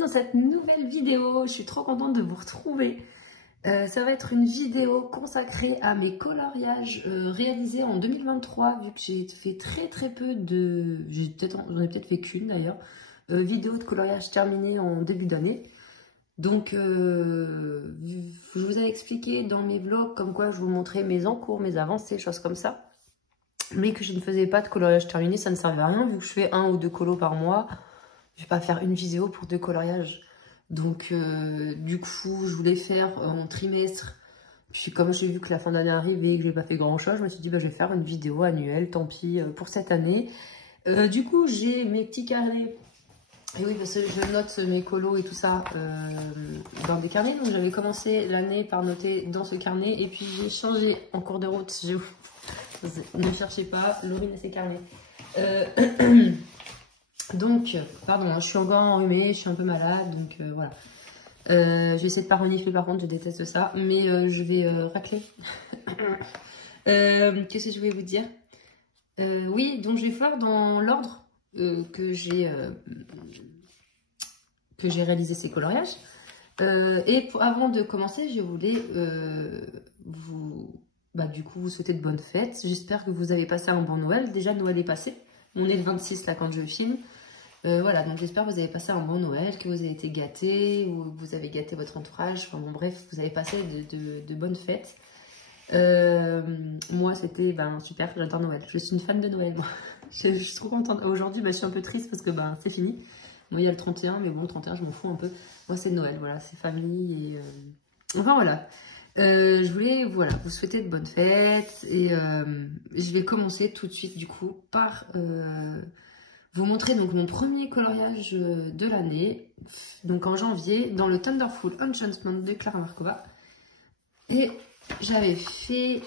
dans cette nouvelle vidéo. Je suis trop contente de vous retrouver. Ça va être une vidéo consacrée à mes coloriages réalisés en 2023, vu que j'ai fait très peu de... J'en ai peut-être fait qu'une d'ailleurs, vidéo de coloriage terminée en début d'année. Donc, je vous ai expliqué dans mes vlogs comme quoi je vous montrais mes encours, mes avancées, choses comme ça. Mais que je ne faisais pas de coloriage terminé, ça ne servait à rien, vu que je fais 1 ou 2 colos par mois. Je vais pas faire une vidéo pour 2 coloriages. Donc, du coup, je voulais faire en trimestre. Puis comme j'ai vu que la fin d'année arrive et que j'ai pas fait grand chose, je me suis dit, bah, je vais faire une vidéo annuelle, tant pis pour cette année. Du coup, j'ai mes petits carnets. Et oui, parce que je note mes colos et tout ça dans des carnets. Donc j'avais commencé l'année par noter dans ce carnet. Et puis j'ai changé en cours de route. Ne cherchez pas, Laurine et ses carnets. Donc, pardon, je suis encore enrhumée, je suis un peu malade. Donc voilà. Je vais essayer de pas renifler par contre, je déteste ça. Mais je vais racler. Qu'est-ce que je voulais vous dire? Oui, donc je vais faire dans l'ordre que j'ai réalisé ces coloriages. Avant de commencer, je voulais vous souhaiter de bonnes fêtes. J'espère que vous avez passé un bon Noël. Déjà, Noël est passé. On est le 26 là quand je filme. Voilà, donc j'espère que vous avez passé un bon Noël, que vous avez été gâtés, ou que vous avez gâté votre entourage. Enfin bon, bref, vous avez passé de bonnes fêtes. Moi, c'était super, j'adore Noël. Je suis une fan de Noël, moi. Je suis trop contente. Aujourd'hui, je suis un peu triste parce que c'est fini. Moi, il y a le 31, mais bon, le 31, je m'en fous un peu. Moi, c'est Noël, voilà, c'est famille et... Enfin, voilà. Je voulais, voilà, vous souhaiter de bonnes fêtes. Et je vais commencer tout de suite, du coup, par vous montrer donc mon premier coloriage de l'année. Donc, en janvier, dans le Thunderful Enchantment de Clara Markova. Et j'avais fait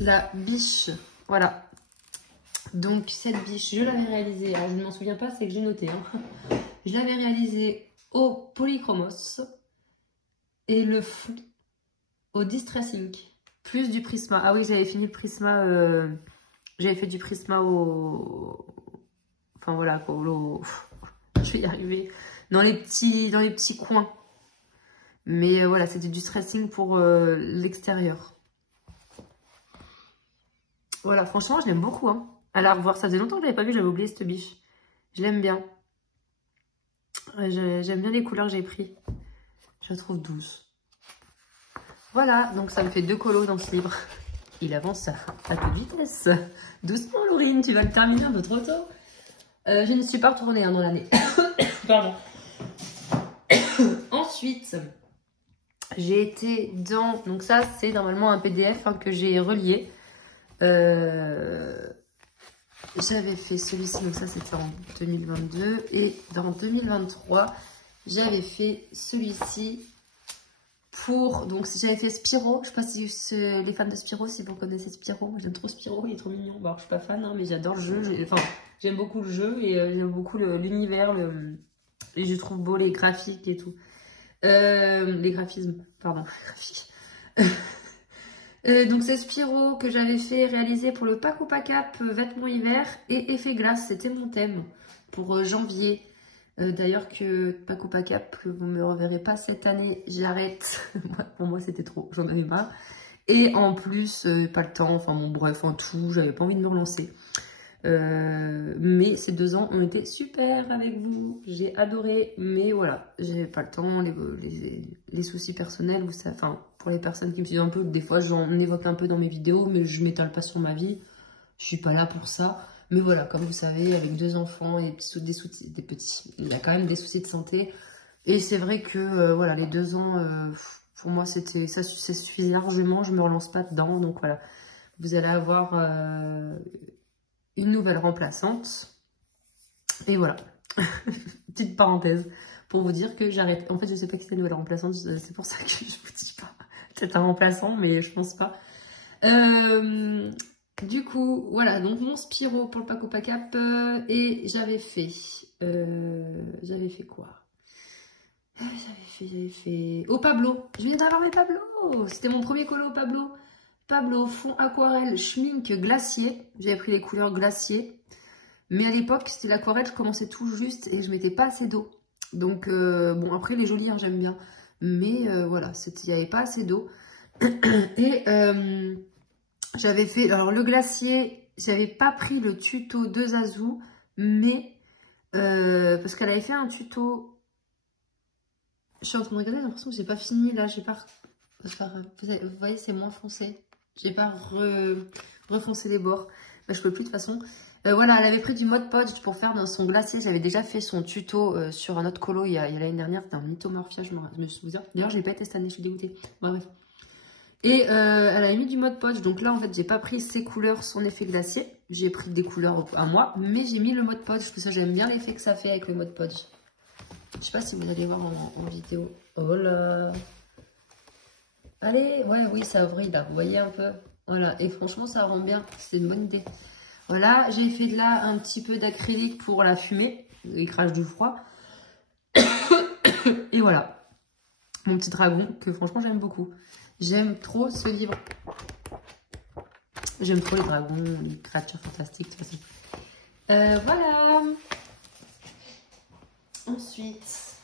la biche, voilà. Donc, cette biche, je l'avais réalisée, alors je ne m'en souviens pas, c'est que j'ai noté, hein. Je l'avais réalisé au Polychromos et le fond au Distress Ink, plus du Prisma. Ah oui, j'avais fini le Prisma, j'avais fait du Prisma au... Enfin voilà, je vais y arriver. Dans les petits coins. Mais voilà, c'était du stressing pour l'extérieur. Voilà, franchement, je l'aime beaucoup. Hein. À la revoir, ça faisait longtemps que je l'avais pas vu, j'avais oublié cette biche. Je l'aime bien. J'aime bien les couleurs que j'ai pris. Je la trouve douce. Voilà, donc ça me fait 2 colos dans ce livre. Il avance à toute vitesse. Doucement, Laurine, tu vas le terminer un peu trop tôt. Je ne suis pas retournée dans l'année. Pardon. Ensuite, j'ai été dans... Donc ça, c'est normalement un PDF que j'ai relié. J'avais fait celui-ci, donc ça c'était en 2022. Et dans 2023, j'avais fait celui-ci pour... Donc j'avais fait Spyro. Je sais pas si les fans de Spyro, si vous connaissez Spyro. J'aime trop Spyro, il est trop mignon. Bon, alors, je suis pas fan, hein, mais j'adore le jeu. J'aime beaucoup le jeu et j'aime beaucoup l'univers. Et je trouve beau les graphiques et tout. Les graphismes, pardon, graphiques. Donc c'est Spyro que j'avais fait réaliser pour le Paco Pacap vêtements hiver et effet glace, c'était mon thème pour janvier. D'ailleurs que Paco Pacap, vous ne me reverrez pas cette année, j'arrête. Pour moi c'était trop, j'en avais marre. Et en plus, pas le temps, enfin bon bref, en tout, j'avais pas envie de me relancer. Mais ces 2 ans ont été super avec vous, j'ai adoré, mais voilà, j'ai pas le temps, les soucis personnels, vous savez, enfin pour les personnes qui me suivent un peu, des fois j'en évoque un peu dans mes vidéos, mais je m'étale pas sur ma vie, je suis pas là pour ça, mais voilà, comme vous savez, avec 2 enfants et il y a quand même des soucis de santé, et c'est vrai que voilà, les 2 ans, pour moi ça suffit largement, je me relance pas dedans, donc voilà, vous allez avoir... une nouvelle remplaçante. Et voilà. Petite parenthèse pour vous dire que j'arrête. En fait, je sais pas qui c'est la nouvelle remplaçante. C'est pour ça que je vous dis pas. Peut-être un remplaçant, mais je pense pas. Du coup, voilà. Donc, mon Spyro pour le Paco Pacap. Et j'avais fait... j'avais fait quoi? J'avais fait... Au Pablo. Je viens d'avoir mes Pablo. C'était mon premier colo au Pablo. Pablo fond aquarelle schmink glacier. J'avais pris les couleurs glacier. Mais à l'époque, c'était l'aquarelle, je commençais tout juste et je mettais pas assez d'eau. Donc, bon, après, les jolis, hein, j'aime bien. Mais voilà, il n'y avait pas assez d'eau. Et j'avais fait... Alors, le glacier, j'avais pas pris le tuto de Zazou, mais... parce qu'elle avait fait un tuto... Je suis en train de regarder, j'ai l'impression que j'ai pas fini. Là, j'ai pas... Vous voyez, c'est moins foncé. J'ai pas refoncé les bords. Bah, je peux plus de toute façon. Voilà, elle avait pris du Mod Podge pour faire dans son glacier. J'avais déjà fait son tuto sur un autre colo il y a l'année dernière. C'était un Mythomorphia, je me souviens. D'ailleurs, je l'ai pas été cette année, je suis dégoûtée. Bon, bref. Et elle avait mis du Mod Podge. Donc là, en fait, j'ai pas pris ses couleurs, son effet glacier. J'ai pris des couleurs à moi. Mais j'ai mis le Mod Podge parce que ça, j'aime bien l'effet que ça fait avec le Mod Podge. Je sais pas si vous allez voir en vidéo. Oh là! Allez, ouais, oui, ça brille là. Vous voyez un peu? Voilà. Et franchement, ça rend bien. C'est une bonne idée. Voilà, j'ai fait de là un petit peu d'acrylique pour la fumée, l'écrage du froid. Et voilà, mon petit dragon que franchement j'aime beaucoup. J'aime trop ce livre. J'aime trop les dragons, les créatures fantastiques, tout ça. Voilà. Ensuite,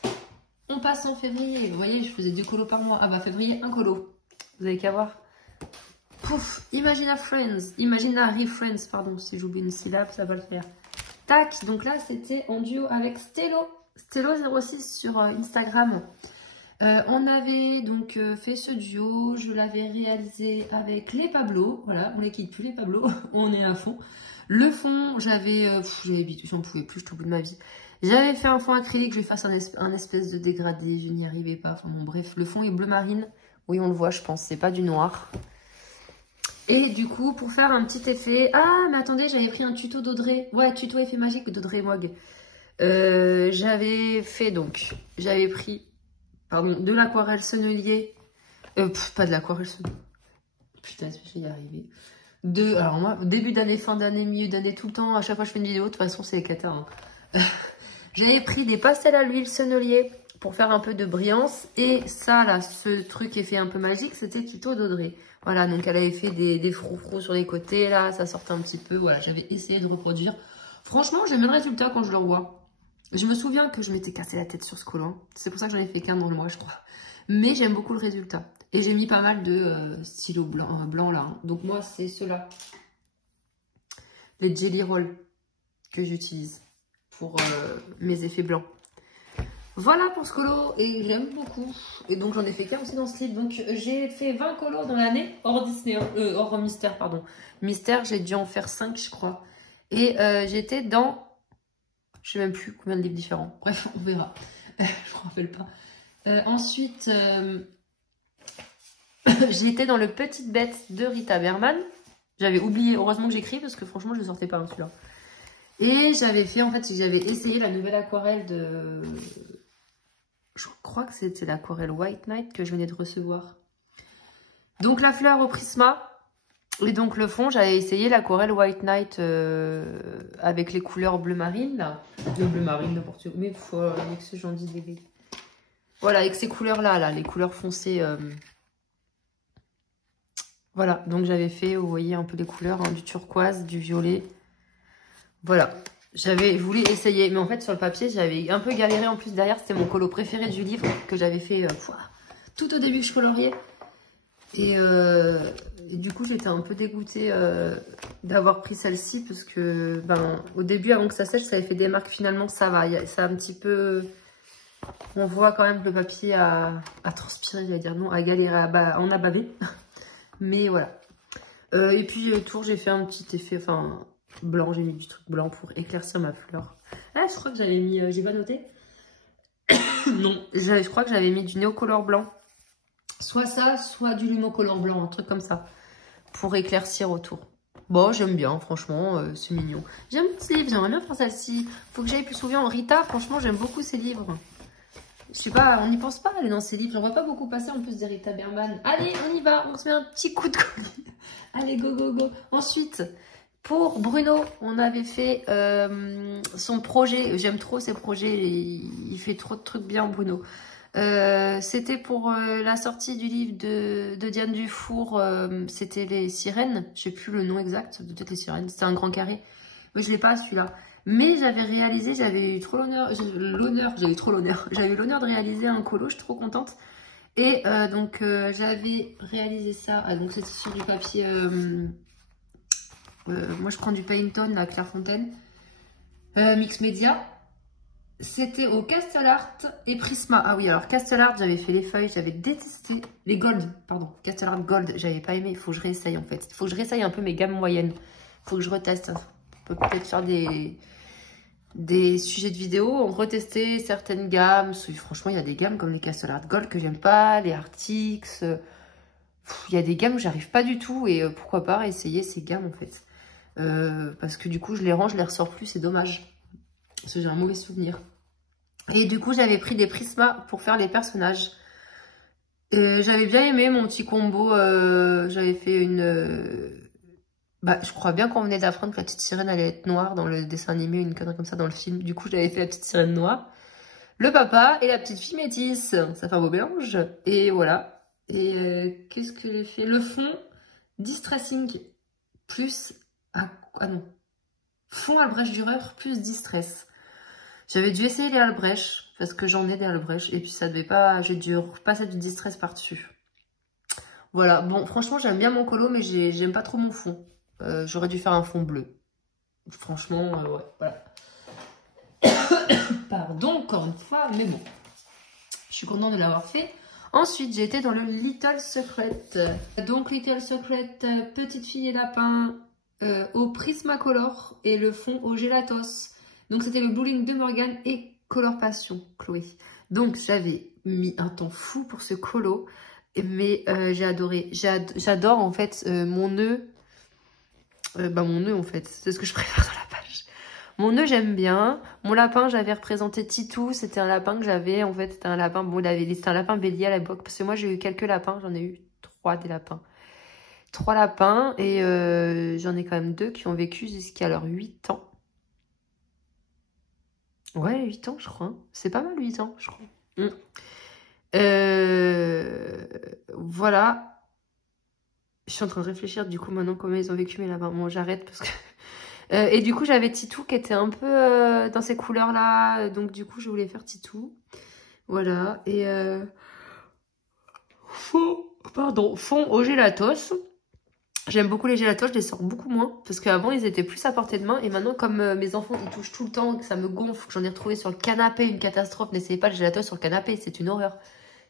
on passe en février. Vous voyez, je faisais 2 colos par mois. Ah bah février, un colo. Vous avez qu'à voir. Pouf, Imaginary Friends, pardon, si j'oublie une syllabe, ça va le faire. Tac, donc là, c'était en duo avec Stello06 sur Instagram. On avait donc fait ce duo, je l'avais réalisé avec les Pablo, voilà, on les quitte plus les Pablo, on est à fond. Le fond, j'avais habitué, j'en pouvais plus, je t'oublie de ma vie. J'avais fait un fond acrylique, je vais faire un espèce de dégradé, je n'y arrivais pas, enfin bon bref, le fond est bleu marine, oui on le voit je pense, c'est pas du noir. Et du coup, pour faire un petit effet... Ah, mais attendez, j'avais pris un tuto d'Audrey. Ouais, tuto effet magique d'Audrey Moig. J'avais fait donc... J'avais pris, pardon, de l'aquarelle sennelier. Pas de l'aquarelle sennelier. Putain, je vais y arriver. Alors moi, début d'année, fin d'année, milieu d'année, tout le temps, à chaque fois que je fais une vidéo, de toute façon, c'est les catas. Hein. J'avais pris des pastels à l'huile sennelier pour faire un peu de brillance. Et ça, là, ce truc effet un peu magique, c'était tuto d'Audrey. Voilà, donc elle avait fait des froufrous sur les côtés, là, ça sortait un petit peu. Voilà, j'avais essayé de reproduire. Franchement, j'aime bien le résultat quand je le revois. Je me souviens que je m'étais cassé la tête sur ce collant. C'est pour ça que j'en ai fait qu'un dans le mois, je crois. Mais j'aime beaucoup le résultat. Et j'ai mis pas mal de stylos blancs là. Hein. Donc moi, c'est ceux-là. Les Jelly Roll que j'utilise pour mes effets blancs. Voilà pour ce colo et j'aime beaucoup. Et donc j'en ai fait qu'un aussi dans ce livre. Donc j'ai fait 20 colos dans l'année, hors Disney, hors Mystère, pardon. Mystère, j'ai dû en faire 5 je crois. Et j'étais dans, je sais même plus combien de livres différents. Bref, on verra. Je me rappelle pas. Ensuite, j'étais dans le Petite Bête de Rita Berman. J'avais oublié, heureusement que j'écris parce que franchement je ne sortais pas hein, celui-là. Et j'avais fait, en fait, j'avais essayé la nouvelle aquarelle de... Je crois que c'était l'aquarelle White Knight que je venais de recevoir. Donc la fleur au prisma. Et donc le fond, j'avais essayé l'aquarelle White Knight avec les couleurs bleu marine. Là. Le bleu marine, n'importe quoi. Mais avec ce jaune bébé. Voilà, avec ces couleurs-là, là, les couleurs foncées. Voilà, donc j'avais fait, vous voyez un peu les couleurs, hein, du turquoise, du violet. Voilà. Je voulu essayer, mais en fait sur le papier j'avais un peu galéré en plus derrière, c'était mon colo préféré du livre que j'avais fait tout au début que je coloriais. Et du coup j'étais un peu dégoûtée d'avoir pris celle-ci parce que au début avant que ça sèche ça avait fait des marques, finalement ça va, ça a un petit peu, on voit quand même que le papier a transpiré, j'allais dire non, a galéré, en a bavé. Mais voilà. Et puis autour j'ai fait un petit effet, enfin... blanc, j'ai mis du truc blanc pour éclaircir ma fleur. Ah, je crois que j'avais mis, j'ai pas noté. Non, je crois que j'avais mis du néocolore blanc. Soit ça, soit du lumocolore blanc, un truc comme ça. Pour éclaircir autour. Bon, j'aime bien, franchement, c'est mignon. J'aime ce livre, j'aimerais bien faire celle-ci. Faut que j'aille plus souvent. Rita, franchement, j'aime beaucoup ces livres. Je sais pas, on n'y pense pas aller dans ces livres. J'en vois pas beaucoup passer en plus des Rita Berman. Allez, on y va, on se met un petit coup de collier. Allez, go, go, go. Ensuite... pour Bruno, on avait fait son projet. J'aime trop ses projets. Il fait trop de trucs bien, Bruno. C'était pour la sortie du livre de Diane Dufour. C'était les sirènes. Je sais plus le nom exact. Peut-être les sirènes. C'était un grand carré. Mais je l'ai pas celui-là. Mais j'avais réalisé, j'avais eu trop l'honneur, j'avais eu l'honneur de réaliser un colo, je suis trop contente. Et donc j'avais réalisé ça, donc c'était sur du papier, moi je prends du Pantone, la Clairefontaine, Mix Media. C'était au Castellart et Prisma. Ah oui, alors Castellart, j'avais fait les feuilles, j'avais détesté. Les Gold, pardon. Castellart Gold, j'avais pas aimé. Il faut que je réessaye en fait. Il faut que je réessaye un peu mes gammes moyennes. Il faut que je reteste. On peut peut-être faire des sujets de vidéo, retester certaines gammes. Franchement, il y a des gammes comme les Castellart Gold que j'aime pas, les Arctics. Il y a des gammes où j'arrive pas du tout. Et pourquoi pas essayer ces gammes en fait. Parce que du coup, je les range, je les ressors plus, c'est dommage. Parce que j'ai un mauvais souvenir. Et du coup, j'avais pris des Prisma pour faire les personnages. J'avais bien aimé mon petit combo. J'avais fait une... Bah, je crois bien qu'on venait d'apprendre que la petite sirène allait être noire dans le dessin animé, une connerie comme ça dans le film. Du coup, j'avais fait la petite sirène noire. Le papa et la petite fille métisse. Ça fait un beau mélange. Et voilà. Et qu'est-ce que j'ai fait? Le fond, Distressing plus... Ah non. Fond Albrecht Dürer plus Distress. J'avais dû essayer les Albrecht, parce que j'en ai des Albrecht, et puis ça devait pas... J'ai dû repasser du Distress par-dessus. Voilà, bon, franchement, j'aime bien mon colo, mais j'aime pas trop mon fond. J'aurais dû faire un fond bleu. Franchement, ouais, voilà. Pardon, encore une fois, mais bon. Je suis contente de l'avoir fait. Ensuite, j'ai été dans le Little Secret. Donc, Little Secret, petite fille et lapin, au Prismacolor, et le fond au Gelatos. Donc, c'était le Blueling de Morgan et Color Passion, Chloé. Donc, j'avais mis un temps fou pour ce colo. Mais j'ai adoré. J'adore, en fait, mon nœud. Mon nœud, en fait. C'est ce que je préfère dans la page. Mon nœud, j'aime bien. Mon lapin, j'avais représenté Titou. C'était un lapin que j'avais. En fait, c'était un lapin... Bon, c'était un lapin bélier à l'époque. Parce que moi, j'ai eu quelques lapins. J'en ai eu 3 des lapins. 3 lapins. Et j'en ai quand même 2 qui ont vécu jusqu'à leurs 8 ans. Ouais, 8 ans, je crois. Hein. C'est pas mal, 8 ans, je crois. Voilà. Je suis en train de réfléchir, du coup, maintenant, comment ils ont vécu mes lapins. Bon, j'arrête parce que... et du coup, j'avais Titou qui était un peu dans ces couleurs-là. Donc, du coup, je voulais faire Titou. Voilà. Et fond au Gelatos. J'aime beaucoup les Gelatos, je les sors beaucoup moins. Parce qu'avant, ils étaient plus à portée de main. Et maintenant, comme mes enfants, ils touchent tout le temps, que ça me gonfle, que j'en ai retrouvé sur le canapé, une catastrophe. N'essayez pas le Gelatos sur le canapé, c'est une horreur.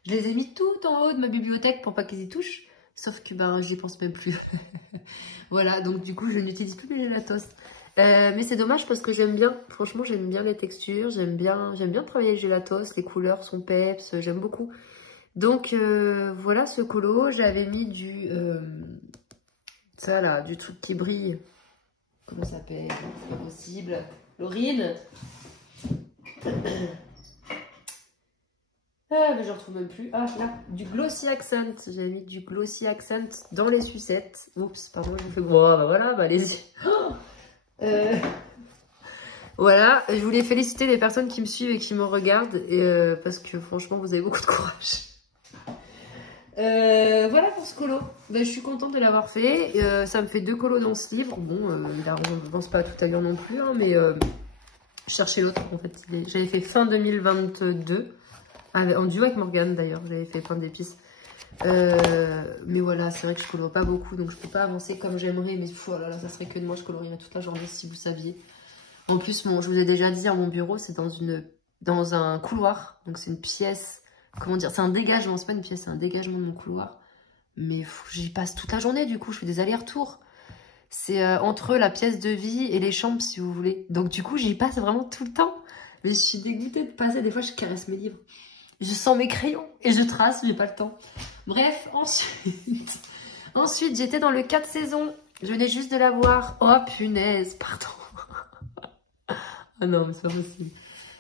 Je les ai mis tout en haut de ma bibliothèque pour pas qu'ils y touchent. Sauf que ben, j'y pense même plus. Voilà, donc du coup, je n'utilise plus mes Gelatos. Mais c'est dommage parce que j'aime bien, franchement, j'aime bien les textures. J'aime bien travailler les Gelatos. Les couleurs sont peps, j'aime beaucoup. Donc, voilà ce colo. J'avais mis du... ça là, du truc qui brille. Comment ça s'appelle? C'est pas possible. Laurine. Ah, mais je retrouve même plus. Ah, là, du Glossy Accent. J'avais mis du Glossy Accent dans les sucettes. Oups, pardon, je fais... Bon, bah voilà, bah allez-y. Voilà, je voulais féliciter les personnes qui me suivent et qui me regardent. Parce que franchement, vous avez beaucoup de courage. Voilà pour ce colo. Ben, je suis contente de l'avoir fait. Ça me fait 2 colos dans ce livre. Bon, il avance pas tout à l'heure non plus, hein, mais je cherchais l'autre en fait. J'avais fait fin 2022. En duo avec Morgane d'ailleurs, j'avais fait plein d'épices. Mais voilà, c'est vrai que je colore pas beaucoup, donc je peux pas avancer comme j'aimerais. Mais oh là là, ça serait que de moi, je colorierais toute la journée si vous saviez. En plus, je vous ai déjà dit, mon bureau, c'est dans un couloir. Donc c'est une pièce, comment dire, c'est un dégagement, c'est pas une pièce, c'est un dégagement de mon couloir. Mais j'y passe toute la journée, du coup, je fais des allers-retours. C'est entre la pièce de vie et les chambres, si vous voulez. Donc du coup, j'y passe vraiment tout le temps. Mais je suis dégoûtée de passer. Des fois, je caresse mes livres. Je sens mes crayons et je trace, mais pas le temps. Bref, ensuite, j'étais dans le 4 saisons. Je venais juste de la voir. Oh, punaise, pardon. Ah non, mais c'est pas possible.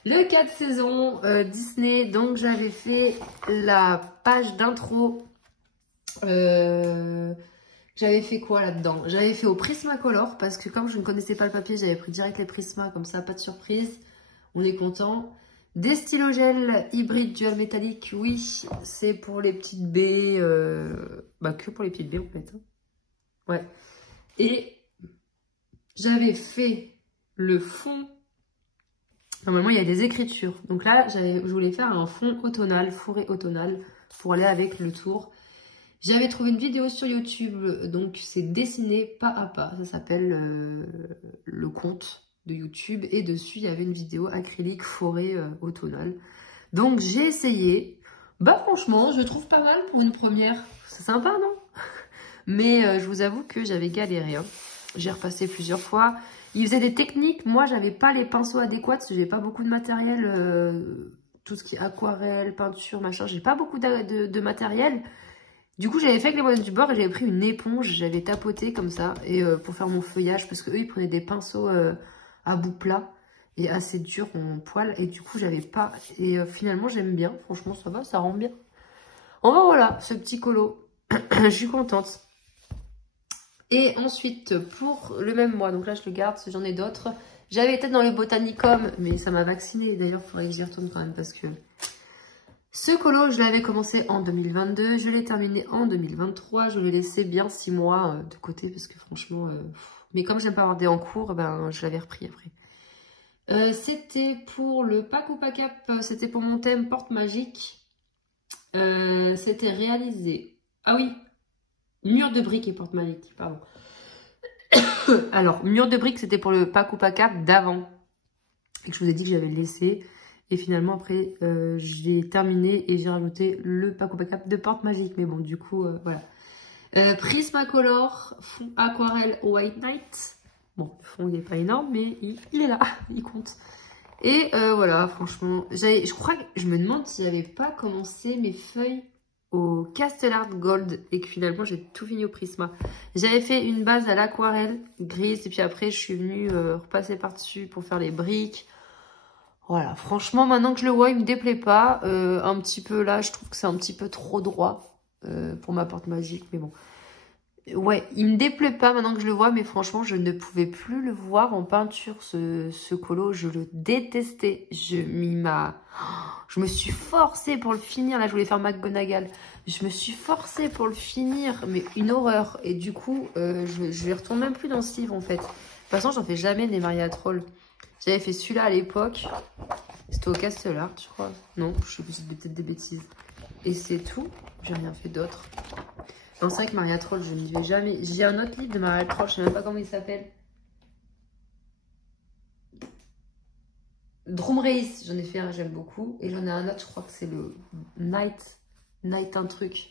Le 4 saisons Disney. Donc, j'avais fait la page d'intro. J'avais fait quoi là-dedans? J'avais fait au Prismacolor parce que comme je ne connaissais pas le papier, j'avais pris direct les Prisma, comme ça, pas de surprise. On est content. Des stylogels hybrides dual métallique, oui, c'est pour les petites baies, que pour les petites baies en fait. Ouais. Et j'avais fait le fond Normalement, il y a des écritures. Donc là, je voulais faire un fond automnal, fourré automnal, pour aller avec le tour. J'avais trouvé une vidéo sur YouTube, donc c'est dessiné pas à pas. Ça s'appelle le compte de YouTube. Et dessus, il y avait une vidéo acrylique forêt automnale. Donc j'ai essayé. Bah franchement, je trouve pas mal pour une première. C'est sympa, non? Mais je vous avoue que j'avais galéré. Hein. J'ai repassé plusieurs fois. Il faisait des techniques. Moi, j'avais pas les pinceaux adéquats parce que j'ai pas beaucoup de matériel. Tout ce qui est aquarelle, peinture, machin. J'ai pas beaucoup de matériel. Du coup, j'avais fait avec les moyens du bord et j'avais pris une éponge. J'avais tapoté comme ça et pour faire mon feuillage. Parce qu'eux, ils prenaient des pinceaux à bout plat et assez durs en poil. Et du coup, j'avais pas... Et finalement, j'aime bien. Franchement, ça va, ça rend bien. Enfin, voilà, ce petit colo. Je suis contente. Et ensuite, pour le même mois, donc là je le garde, parce que j'en ai d'autres. J'avais été dans le Botanicum, mais ça m'a vacciné. D'ailleurs, il faudrait que j'y retourne quand même, parce que ce colo, je l'avais commencé en 2022. Je l'ai terminé en 2023. Je l'ai laissé bien 6 mois de côté, parce que franchement... Mais comme j'aime pas avoir des en cours, ben, je l'avais repris après. C'était pour le Pack ou Pack Up, c'était pour mon thème Porte Magique. C'était réalisé... Ah oui, mur de briques et porte magique, pardon. Alors, mur de briques, c'était pour le Pack ou Pack Up d'avant. Et que je vous ai dit que j'avais laissé. Et finalement, après, j'ai terminé et j'ai rajouté le Pack ou Pack Up de porte magique. Mais bon, du coup, voilà. Prismacolor, fond aquarelle White Night. Bon, le fond, il n'est pas énorme, mais il est là, il compte. Et voilà, franchement, je crois que je me demande si j'avais pas commencé mes feuilles au Castellart Gold et que finalement j'ai tout fini au Prisma. J'avais fait une base à l'aquarelle grise et puis après je suis venue repasser par-dessus pour faire les briques. Voilà, franchement maintenant que je le vois il me déplaît pas. Un petit peu là, je trouve que c'est un petit peu trop droit pour ma porte magique, mais bon. Ouais, il me déplaît pas maintenant que je le vois, mais franchement, je ne pouvais plus le voir en peinture, ce colo. Je le détestais. Je me suis forcée pour le finir. Là, je voulais faire McGonagall. Je me suis forcée pour le finir, mais une horreur. Et du coup, je ne retourne même plus dans ce livre, en fait. De toute façon, j'en fais jamais des Maria Troll. J'avais fait celui-là à l'époque. C'était au Castellart, je crois. Non, je sais peut-être des bêtises. Et c'est tout. J'ai rien fait d'autre. Non, c'est vrai que Maria Troll, je n'y vais jamais. J'ai un autre livre de Maria Troll, je sais même pas comment il s'appelle. Drum Race, j'en ai fait un, j'aime beaucoup. Et j'en ai un autre, je crois que c'est le Night un truc.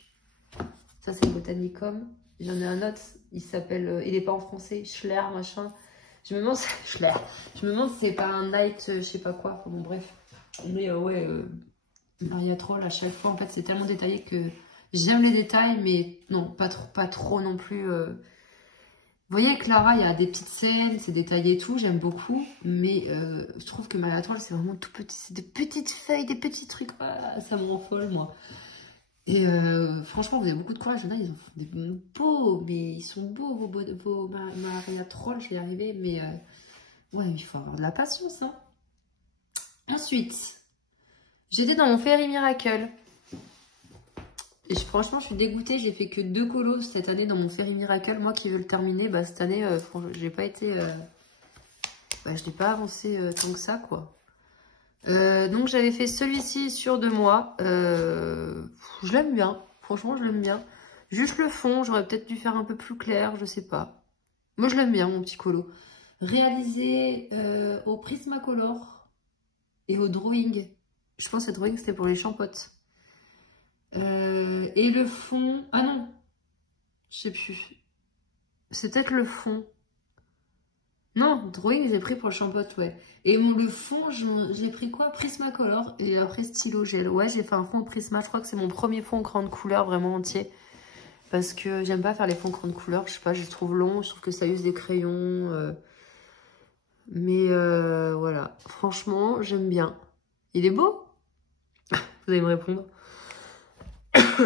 Ça, c'est le Botanicum. J'en ai un autre, il s'appelle, il est pas en français, Schler, machin. Je me demande, Schler. Je me demande si c'est pas un Night, je sais pas quoi. Bon, bref. Mais ouais, Maria Troll, à chaque fois, en fait, c'est tellement détaillé que... J'aime les détails, mais non, pas trop non plus. Vous voyez, Clara, il y a des petites scènes, c'est détaillé et tout, j'aime beaucoup. Mais je trouve que Maria Troll, c'est vraiment tout petit. C'est des petites feuilles, des petits trucs. Ah, ça me rend folle, moi. Et franchement, vous avez beaucoup de courage. Là, ils en font des beaux, mais ils sont beaux, vos Maria Troll, je vais y arriver. Mais ouais, il faut avoir de la patience. Hein. Ensuite, j'étais dans mon Fairy Miracle. Et franchement, je suis dégoûtée. J'ai fait que 2 colos cette année dans mon Fairy Miracle. Moi qui veux le terminer, bah, cette année, j'ai pas été... bah, je n'ai pas avancé tant que ça, quoi. Donc, j'avais fait celui-ci sur 2 mois. Je l'aime bien. Franchement, je l'aime bien. Juste le fond, j'aurais peut-être dû faire un peu plus clair, je sais pas. Moi, je l'aime bien, mon petit colo. Réalisé au Prismacolor et au Drawing. Je pense que le Drawing, c'était pour les champottes. Et le fond... Ah non, je sais plus. C'est peut-être le fond. Non, Drawing, j'ai pris pour le champotte, ouais. Et le fond, j'ai pris quoi? Prismacolor et après stylo gel. Ouais, j'ai fait un fond Prisma. Je crois que c'est mon premier fond grande couleur vraiment entier. Parce que j'aime pas faire les fonds grande couleur. Je sais pas, je les trouve longs. Je trouve que ça use des crayons. Mais voilà. Franchement, j'aime bien. Il est beau? Vous allez me répondre.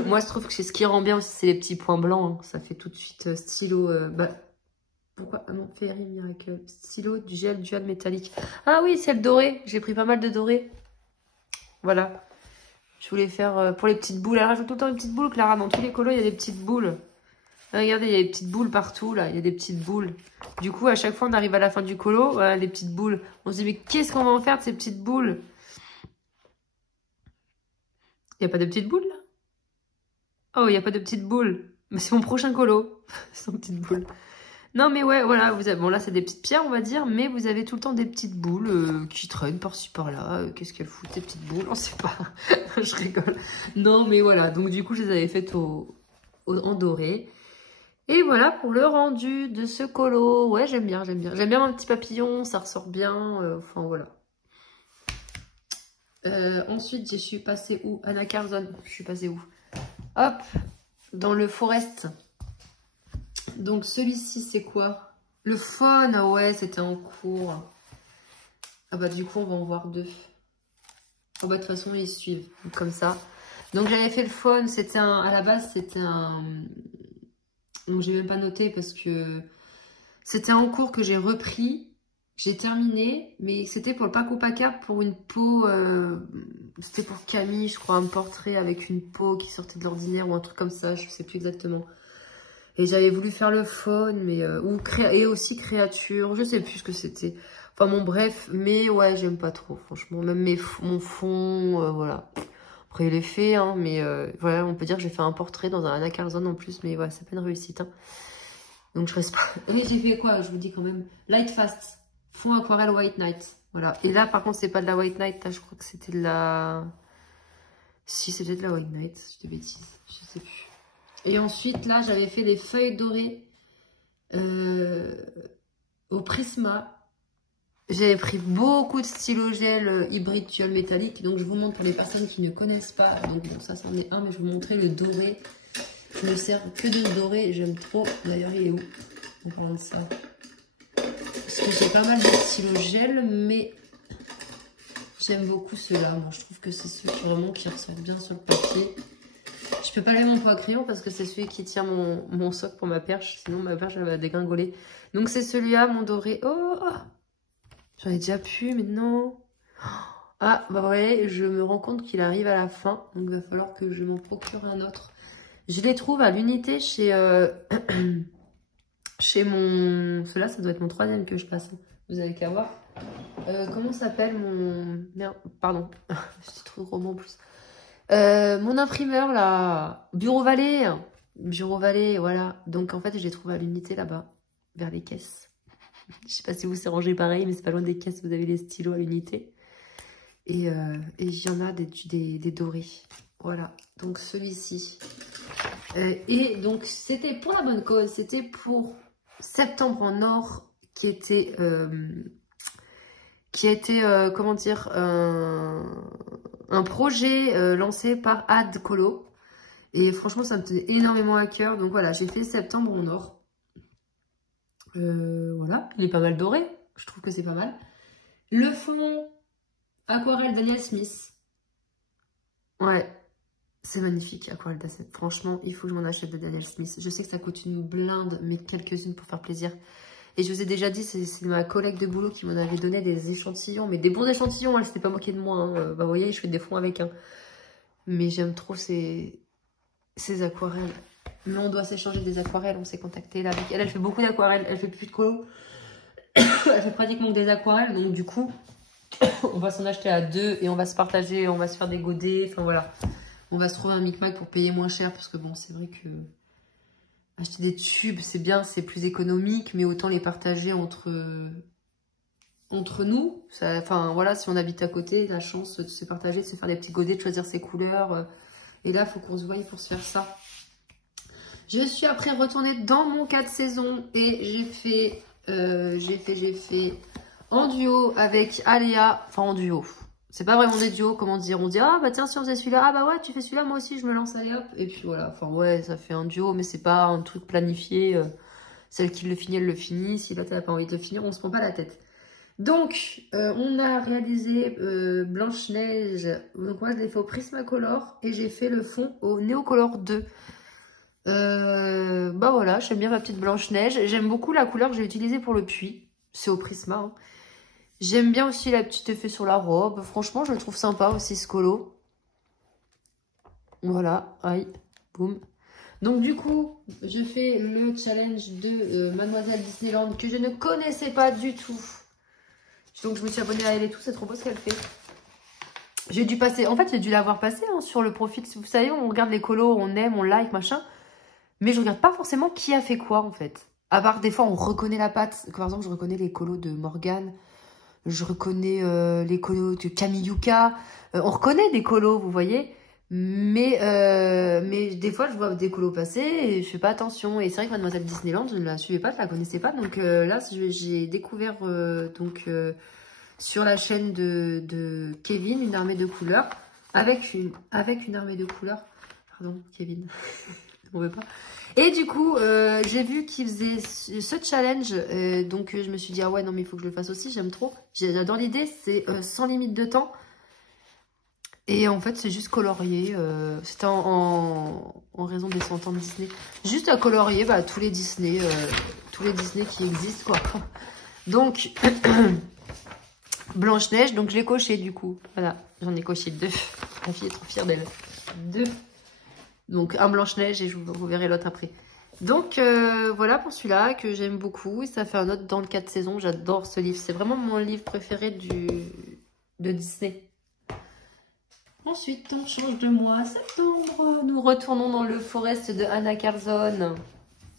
Moi, je trouve que c'est ce qui rend bien aussi, c'est les petits points blancs. Hein. Ça fait tout de suite stylo... pourquoi? Ah non, Fairy Miracle. Stylo du gel dual métallique. Ah oui, c'est le doré. J'ai pris pas mal de doré. Voilà. Je voulais faire pour les petites boules. Elle rajoute tout le temps une petite boule, Clara. Dans tous les colos, il y a des petites boules. Regardez, il y a des petites boules partout, là. Il y a des petites boules. Du coup, à chaque fois, on arrive à la fin du colo, voilà, les petites boules. On se dit, mais qu'est-ce qu'on va en faire de ces petites boules? Il n'y a pas de petites boules, là? Oh, il n'y a pas de petites boules. Mais c'est mon prochain colo. Sans petites boules. Non, mais ouais, voilà. Vous avez... Bon, là, c'est des petites pierres, on va dire. Mais vous avez tout le temps des petites boules qui traînent par-ci, par-là. Qu'est-ce qu'elles foutent, ces petites boules? On sait pas. Je rigole. Non, mais voilà. Donc, du coup, je les avais faites en doré. Et voilà pour le rendu de ce colo. Ouais, j'aime bien, j'aime bien. J'aime bien mon petit papillon, ça ressort bien. Enfin, voilà. Ensuite, je suis passée où? Anna Carzon. Je suis passée où? Hop, dans le Forest. Donc, celui-ci, c'est quoi? Le Faune. Ah ouais, c'était en cours. Ah bah, du coup, on va en voir deux. Ah bah, de toute façon, ils suivent. Donc, comme ça. Donc, j'avais fait le Faune. C'était un... À la base, c'était un... Donc, j'ai même pas noté parce que c'était en cours que j'ai repris. J'ai terminé, mais c'était pour le Paco Paca, pour une peau, c'était pour Camille, je crois, un portrait avec une peau qui sortait de l'ordinaire ou un truc comme ça, je sais plus exactement. Et j'avais voulu faire le faune, mais et aussi créature, je sais plus ce que c'était. Enfin bon, bref, mais ouais, j'aime pas trop, franchement. Même mon fond, voilà. Après, il est fait, hein, mais voilà, on peut dire que j'ai fait un portrait dans un Anna Carzon en plus, mais ouais, c'est pas une réussite. Hein. Donc je reste pas. Et j'ai fait quoi? Je vous dis quand même. Light Fast. Fond aquarelle White Night. Voilà. Et là, par contre, c'est pas de la White Night. Là, je crois que c'était de la... Si, c'était de la White Night. C'est de bêtises. Je sais plus. Et ensuite, là, j'avais fait des feuilles dorées au Prisma. J'avais pris beaucoup de stylo gel hybride tulle métallique. Donc, je vous montre pour les personnes qui ne connaissent pas. Donc, bon, ça, c'en est un. Mais je vais vous montrer le doré. Je ne sers que de doré. J'aime trop. D'ailleurs, il est où? On parle de ça. Parce que j'ai pas mal de stylos gel, mais j'aime beaucoup ceux-là. Moi, je trouve que c'est ceux qui ressortent bien sur le papier. Je peux pas aller mon pot à crayon parce que c'est celui qui tient mon socle pour ma perche. Sinon, ma perche, elle va dégringoler. Donc, c'est celui-là, mon doré. Oh, j'en ai déjà pu, mais non. Ah, bah ouais, je me rends compte qu'il arrive à la fin. Donc, il va falloir que je m'en procure un autre. Je les trouve à l'unité chez... Chez mon... Cela, ça doit être mon troisième que je passe. Vous avez qu'à voir. Comment s'appelle mon... Merde, pardon. C'est trop gros en plus. Mon imprimeur, là. Bureau Vallée. Bureau Vallée, voilà. Donc, en fait, je les trouve à l'unité, là-bas. Vers les caisses. Je sais pas si vous c'est rangé pareil, mais c'est pas loin des caisses. Vous avez les stylos à l'unité. Et il y en a des dorés. Voilà. Donc, celui-ci. Et donc, c'était pour la bonne cause. C'était pour... Septembre en or, qui était comment dire, un projet lancé par Ad Colo. Et franchement, ça me tenait énormément à cœur. Donc voilà, j'ai fait Septembre en or. Voilà, il est pas mal doré. Je trouve que c'est pas mal. Le fond aquarelle Daniel Smith. Ouais, c'est magnifique, aquarelle d'Asset. Franchement, il faut que je m'en achète de Daniel Smith. Je sais que ça coûte une blinde, mais quelques-unes pour faire plaisir. Et je vous ai déjà dit, c'est ma collègue de boulot qui m'en avait donné des échantillons. Mais des bons échantillons, elle s'était pas moquée de moi. Hein. Bah, vous voyez, je fais des fonds avec un. Mais j'aime trop ces aquarelles. Mais on doit s'échanger des aquarelles, on s'est contacté là avec elle. Elle fait beaucoup d'aquarelles, elle fait plus de colo. Elle fait pratiquement que des aquarelles. Donc du coup, on va s'en acheter à deux et on va se partager, on va se faire des godets. Enfin voilà. On va se trouver un micmac pour payer moins cher parce que bon, c'est vrai que acheter des tubes, c'est bien, c'est plus économique, mais autant les partager entre nous. Ça, enfin voilà, si on habite à côté, la chance de se partager, de se faire des petits godets, de choisir ses couleurs. Et là, il faut qu'on se voie pour se faire ça. Je suis après retournée dans mon 4 saisons et j'ai fait en duo avec Aléa, enfin en duo. C'est pas vraiment des duos, comment dire. On dit, ah bah tiens, si on faisait celui-là, ah bah ouais, tu fais celui-là, moi aussi, je me lance, allez hop. Et puis voilà, enfin ouais, ça fait un duo, mais c'est pas un truc planifié. Celle qui le finit, elle le finit. Si là, t'as pas envie de le finir, on se prend pas la tête. Donc, on a réalisé Blanche-Neige. Donc moi, je l'ai fait au Prismacolor et j'ai fait le fond au Neocolor 2. Bah voilà, j'aime bien ma petite Blanche-Neige. J'aime beaucoup la couleur que j'ai utilisée pour le puits. C'est au Prisma, hein. J'aime bien aussi la petite effet sur la robe. Franchement, je le trouve sympa aussi, ce colo. Voilà, aïe, boum. Donc du coup, je fais le challenge de Mademoiselle Disneyland que je ne connaissais pas du tout. Donc je me suis abonnée à elle et tout, c'est trop beau ce qu'elle fait. J'ai dû passer, en fait j'ai dû l'avoir passé hein, sur le profil. Vous savez, on regarde les colos, on aime, on like, machin. Mais je regarde pas forcément qui a fait quoi en fait. À part des fois on reconnaît la patte. Par exemple je reconnais les colos de Morgane. Je reconnais les colos de Camille Yuka. On reconnaît des colos, vous voyez. Mais des fois, je vois des colos passer et je fais pas attention. Et c'est vrai que Mademoiselle Disneyland, je ne la suivais pas, je la connaissais pas. Donc là, j'ai découvert sur la chaîne de Kevin une armée de couleurs. Avec une armée de couleurs. Pardon, Kevin. On veut pas. Et du coup, j'ai vu qu'il faisait ce challenge. Donc je me suis dit, ah ouais, non, mais il faut que je le fasse aussi. J'aime trop. J'adore l'idée. C'est sans limite de temps. Et en fait, c'est juste colorier. C'était en raison des 100 ans de Disney. Juste à colorier tous les Disney qui existent, quoi. Donc, Blanche-Neige. Donc, je l'ai coché, du coup. Voilà, j'en ai coché 2. La fille est trop fière d'elle. 2. Donc, un Blanche-Neige et vous verrez l'autre après. Donc, voilà pour celui-là que j'aime beaucoup. Et ça fait un autre dans le 4 saisons. J'adore ce livre. C'est vraiment mon livre préféré de Disney. Ensuite, on change de mois, septembre. Nous retournons dans le Forest de Anna Carzon.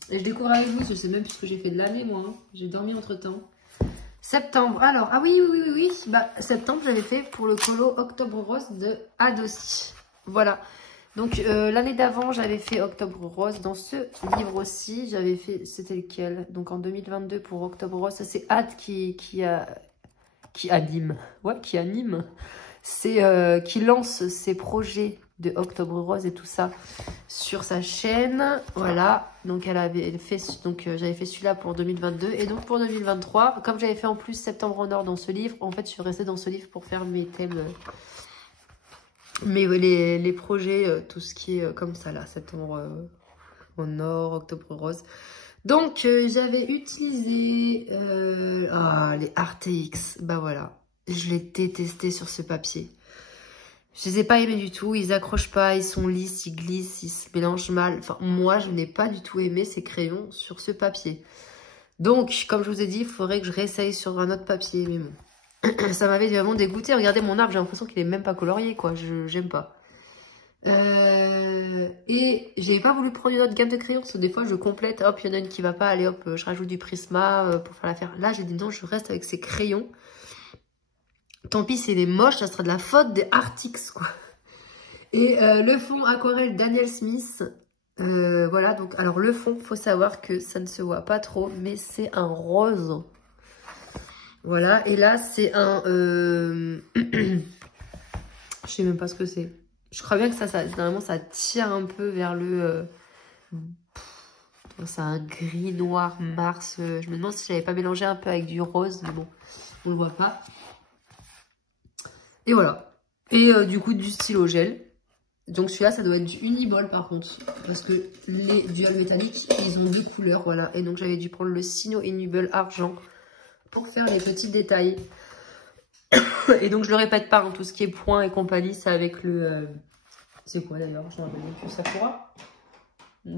Et je découvre avec vous, je sais même plus ce que j'ai fait de l'année, moi. Hein. J'ai dormi entre-temps. Septembre. Alors, ah oui. Septembre, j'avais fait pour le colo Octobre Rose de Adossi. Voilà. Donc, l'année d'avant, j'avais fait Octobre Rose. Dans ce livre aussi, j'avais fait... C'était lequel? Donc, en 2022, pour Octobre Rose, ça c'est Ad qui anime. Ouais, qui anime. C'est qui lance ses projets de Octobre Rose et tout ça sur sa chaîne. Voilà, donc elle avait fait, j'avais fait celui-là pour 2022 et donc pour 2023, comme j'avais fait en plus Septembre en or dans ce livre, en fait je suis restée dans ce livre pour faire mes thèmes, les projets, tout ce qui est comme ça là, Septembre en or, Octobre Rose. Donc j'avais utilisé les RTX, bah voilà. Je l'ai détesté sur ce papier. Je les ai pas aimés du tout. Ils accrochent pas, ils sont lisses, ils glissent, ils se mélangent mal. Enfin, moi, je n'ai pas du tout aimé ces crayons sur ce papier. Donc, comme je vous ai dit, il faudrait que je réessaye sur un autre papier. Mais bon, ça m'avait vraiment dégoûté. Regardez mon arbre, j'ai l'impression qu'il est même pas colorié, quoi. J'aime pas. Et j'ai pas voulu prendre une autre gamme de crayons parce que des fois je complète, hop, il y en a une qui va pas, allez hop, je rajoute du Prisma pour faire l'affaire. Là, j'ai dit non, je reste avec ces crayons. Tant pis, c'est des moches, ça sera de la faute des Artix, quoi. Et le fond aquarelle Daniel Smith. Voilà, donc, alors le fond, faut savoir que ça ne se voit pas trop, mais c'est un rose. Voilà, et là, c'est un... Je sais même pas ce que c'est. Je crois bien que normalement, ça tire un peu vers le... C'est un gris noir Mars. Je me demande si j'avais pas mélangé un peu avec du rose, mais bon, on le voit pas. Et voilà. Et du coup, du stylo gel. Donc celui-là, ça doit être du Uniball par contre. Parce que les dual métalliques, ils ont 2 couleurs. Voilà. Et donc j'avais dû prendre le Sino Uniball argent pour faire les petits détails. Et donc je le répète pas, hein, tout ce qui est point et compagnie, c'est avec le... c'est quoi d'ailleurs? Je ne me rappelle plus. Sakura?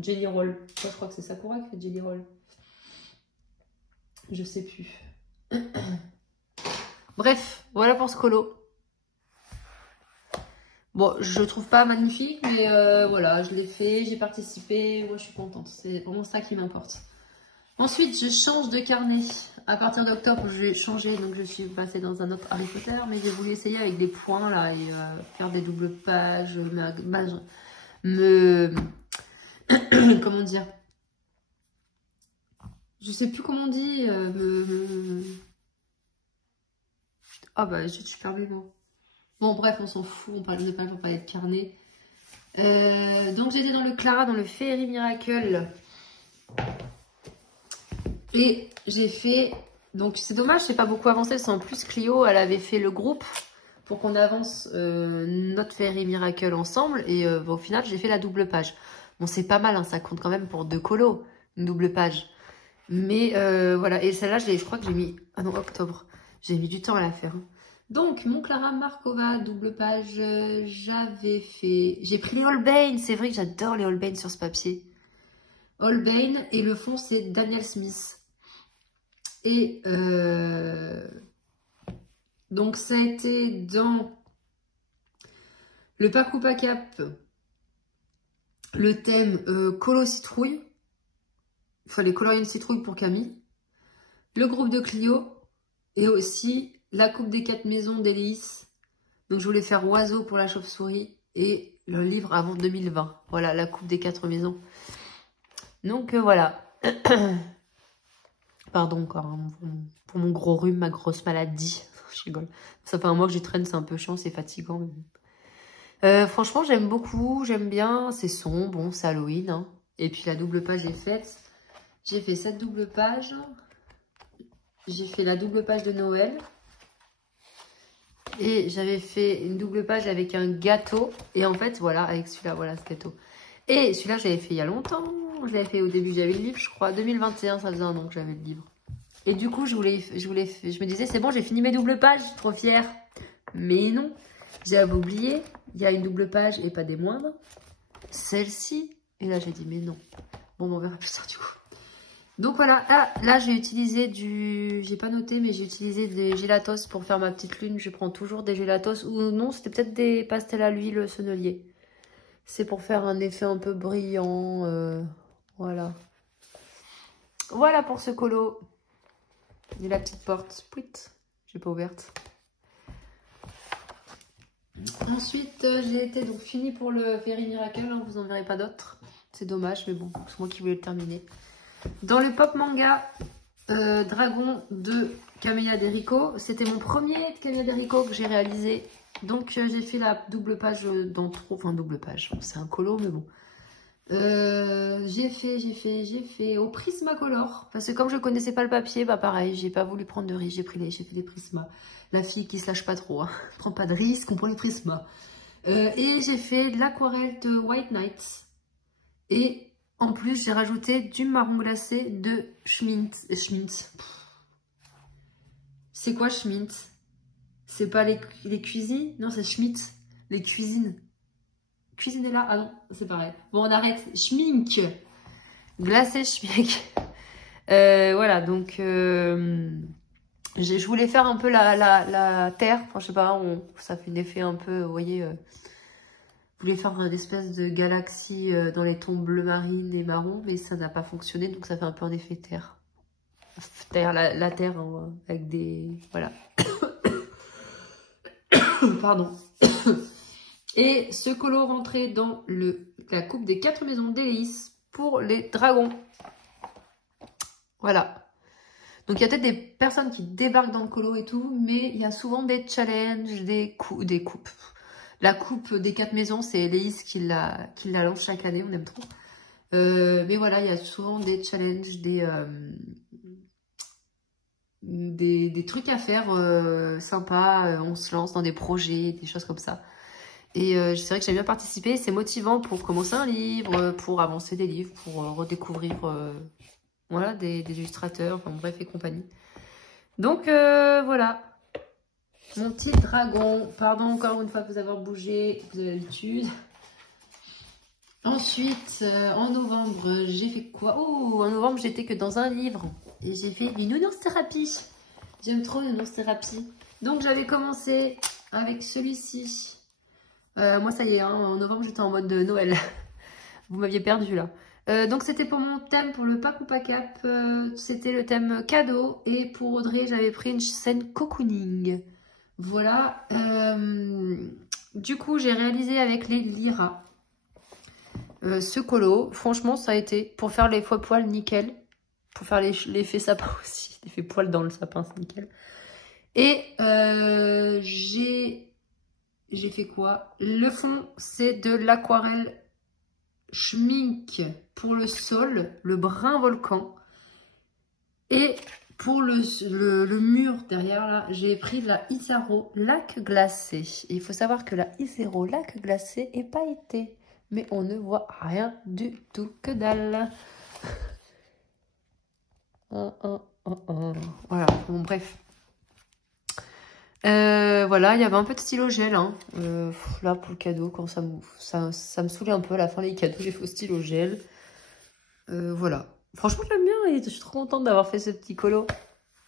Jelly Roll. Je crois que c'est Sakura qui fait Jelly Roll. Je sais plus. Bref, voilà pour ce colo. Bon, je le trouve pas magnifique, mais voilà, je l'ai fait, j'ai participé, moi je suis contente, c'est vraiment ça qui m'importe. Ensuite, je change de carnet. À partir d'octobre, je vais changer, donc je suis passée dans un autre Harry Potter, mais j'ai voulu essayer avec des points là et faire des doubles pages, comment dire? Je sais plus comment on dit, ah bah, j'ai super bien. Bon, bref, on s'en fout, on parle de pas pour parler de carnet. Donc, j'étais dans le Clara, dans le Fairy Miracle. Et j'ai fait... Donc, c'est dommage, c'est pas beaucoup avancé. C'est en plus, Clio, elle avait fait le groupe pour qu'on avance notre Fairy Miracle ensemble. Et au final, j'ai fait la double page. Bon, c'est pas mal, hein, ça compte quand même pour 2 colos, une double page. Mais voilà, et celle-là, je crois que j'ai mis... Ah non, octobre. J'ai mis du temps à la faire. Hein. Donc, mon Clara Markova, double page, j'avais fait... J'ai pris les Holbein, c'est vrai que j'adore les Holbein sur ce papier. Holbein et le fond c'est Daniel Smith. Et donc ça a été dans le Paco Pack, le thème colo citrouille. Il fallait colorier une citrouille pour Camille. Le groupe de Clio. Et aussi la coupe des 4 maisons d'Hélice. Donc je voulais faire oiseau pour la chauve-souris. Et le livre avant 2020. Voilà, la coupe des 4 maisons. Donc voilà. Pardon encore hein, pour mon gros rhume, ma grosse maladie. Je rigole. Ça fait un mois que j'y traîne, c'est un peu chiant, c'est fatigant. Franchement, j'aime beaucoup, j'aime bien. C'est sombre, bon, c'est Halloween. Hein. Et puis la double page est faite. J'ai fait cette double page. J'ai fait la double page de Noël. Et j'avais fait une double page avec un gâteau. Et en fait, voilà, avec celui-là, voilà ce gâteau. Et celui-là, j'avais fait il y a longtemps. Je l'avais fait au début, j'avais le livre, je crois. 2021, ça faisait un an que j'avais le livre. Et du coup, je me disais, c'est bon, j'ai fini mes doubles pages, je suis trop fière. Mais non, j'avais oublié. Il y a une double page et pas des moindres. Celle-ci. Et là, j'ai dit, mais non. Bon, on verra plus tard du coup. Donc voilà, là j'ai utilisé j'ai pas noté, mais j'ai utilisé des gélatos pour faire ma petite lune. Je prends toujours des gélatos, ou non, c'était peut-être des pastels à l'huile sennelier. C'est pour faire un effet un peu brillant, voilà. Voilà pour ce colo. Et la petite porte, j'ai pas ouverte. Ensuite, j'ai été donc fini pour le Fairy Miracle, hein, vous en verrez pas d'autres. C'est dommage, mais bon, c'est moi qui voulais le terminer. Dans le pop manga Dragon de Camilla Derico, c'était mon premier de Camilla Derico que j'ai réalisé. Donc j'ai fait la double page enfin double page, c'est un colo mais bon. J'ai fait au Prismacolor. Parce que comme je connaissais pas le papier, bah pareil, j'ai pas voulu prendre de risque, j'ai fait des Prismas. La fille qui se lâche pas trop, hein. Prend pas de risque, on prend les Prismas. Et j'ai fait de l'aquarelle de White Nights. Et en plus, j'ai rajouté du marron glacé de Schmintz. C'est quoi Schmintz? C'est pas les cuisines? Non, c'est Schmitz. Les cuisines. Cuisinella? Ah non, c'est pareil. Bon, on arrête. Schmink. Glacé schmink. Voilà, donc je voulais faire un peu la terre. Enfin, je sais pas, ça fait un effet un peu, vous voyez... Je voulais faire une espèce de galaxie dans les tons bleu marine et marron, mais ça n'a pas fonctionné, donc ça fait un peu un effet terre. Terre, la terre, hein, avec des... Voilà. Pardon. Et ce colo rentrait dans la coupe des 4 maisons d'Hélice pour les dragons. Voilà. Donc il y a peut-être des personnes qui débarquent dans le colo et tout, mais il y a souvent des challenges, des coupes. La coupe des 4 maisons, c'est Hélice qui la lance chaque année, on aime trop. Mais voilà, il y a souvent des challenges, des trucs à faire sympas. On se lance dans des projets, des choses comme ça. Et c'est vrai que j'aime bien participer. C'est motivant pour commencer un livre, pour avancer des livres, pour redécouvrir voilà, des illustrateurs, enfin bref et compagnie. Donc voilà. Mon petit dragon. Pardon encore une fois de vous avoir bougé, vous avez l'habitude. Ensuite, en novembre, j'ai fait quoi? Oh, en novembre, j'étais que dans un livre. Et j'ai fait une nounours thérapie. J'aime trop une nounours thérapie. Donc, j'avais commencé avec celui-ci. Moi, ça y est, hein, en novembre, j'étais en mode de Noël. Vous m'aviez perdu, là. Donc, c'était pour mon thème, pour le Paco Pack, c'était le thème cadeau. Et pour Audrey, j'avais pris une scène cocooning. Voilà. Du coup, j'ai réalisé avec les Lyra. Ce colo, franchement, ça a été pour faire les faux poils, nickel. Pour faire l'effet sapin aussi. L'effet poil dans le sapin, c'est nickel. Et j'ai fait quoi? Le fond, c'est de l'aquarelle Schmink pour le sol, le brun volcan. Et pour le mur derrière, là, j'ai pris de la Isaro lac glacé. Et il faut savoir que la Isaro lac glacé est pailletée. Mais on ne voit rien du tout, que dalle. Voilà, bon bref. Voilà, il y avait un peu de stylo gel. Hein. Là, pour le cadeau, quand ça me saoulait un peu à la fin, les cadeaux, j'ai fait au stylo gel. Voilà. Franchement, j'aime bien et je suis trop contente d'avoir fait ce petit colo.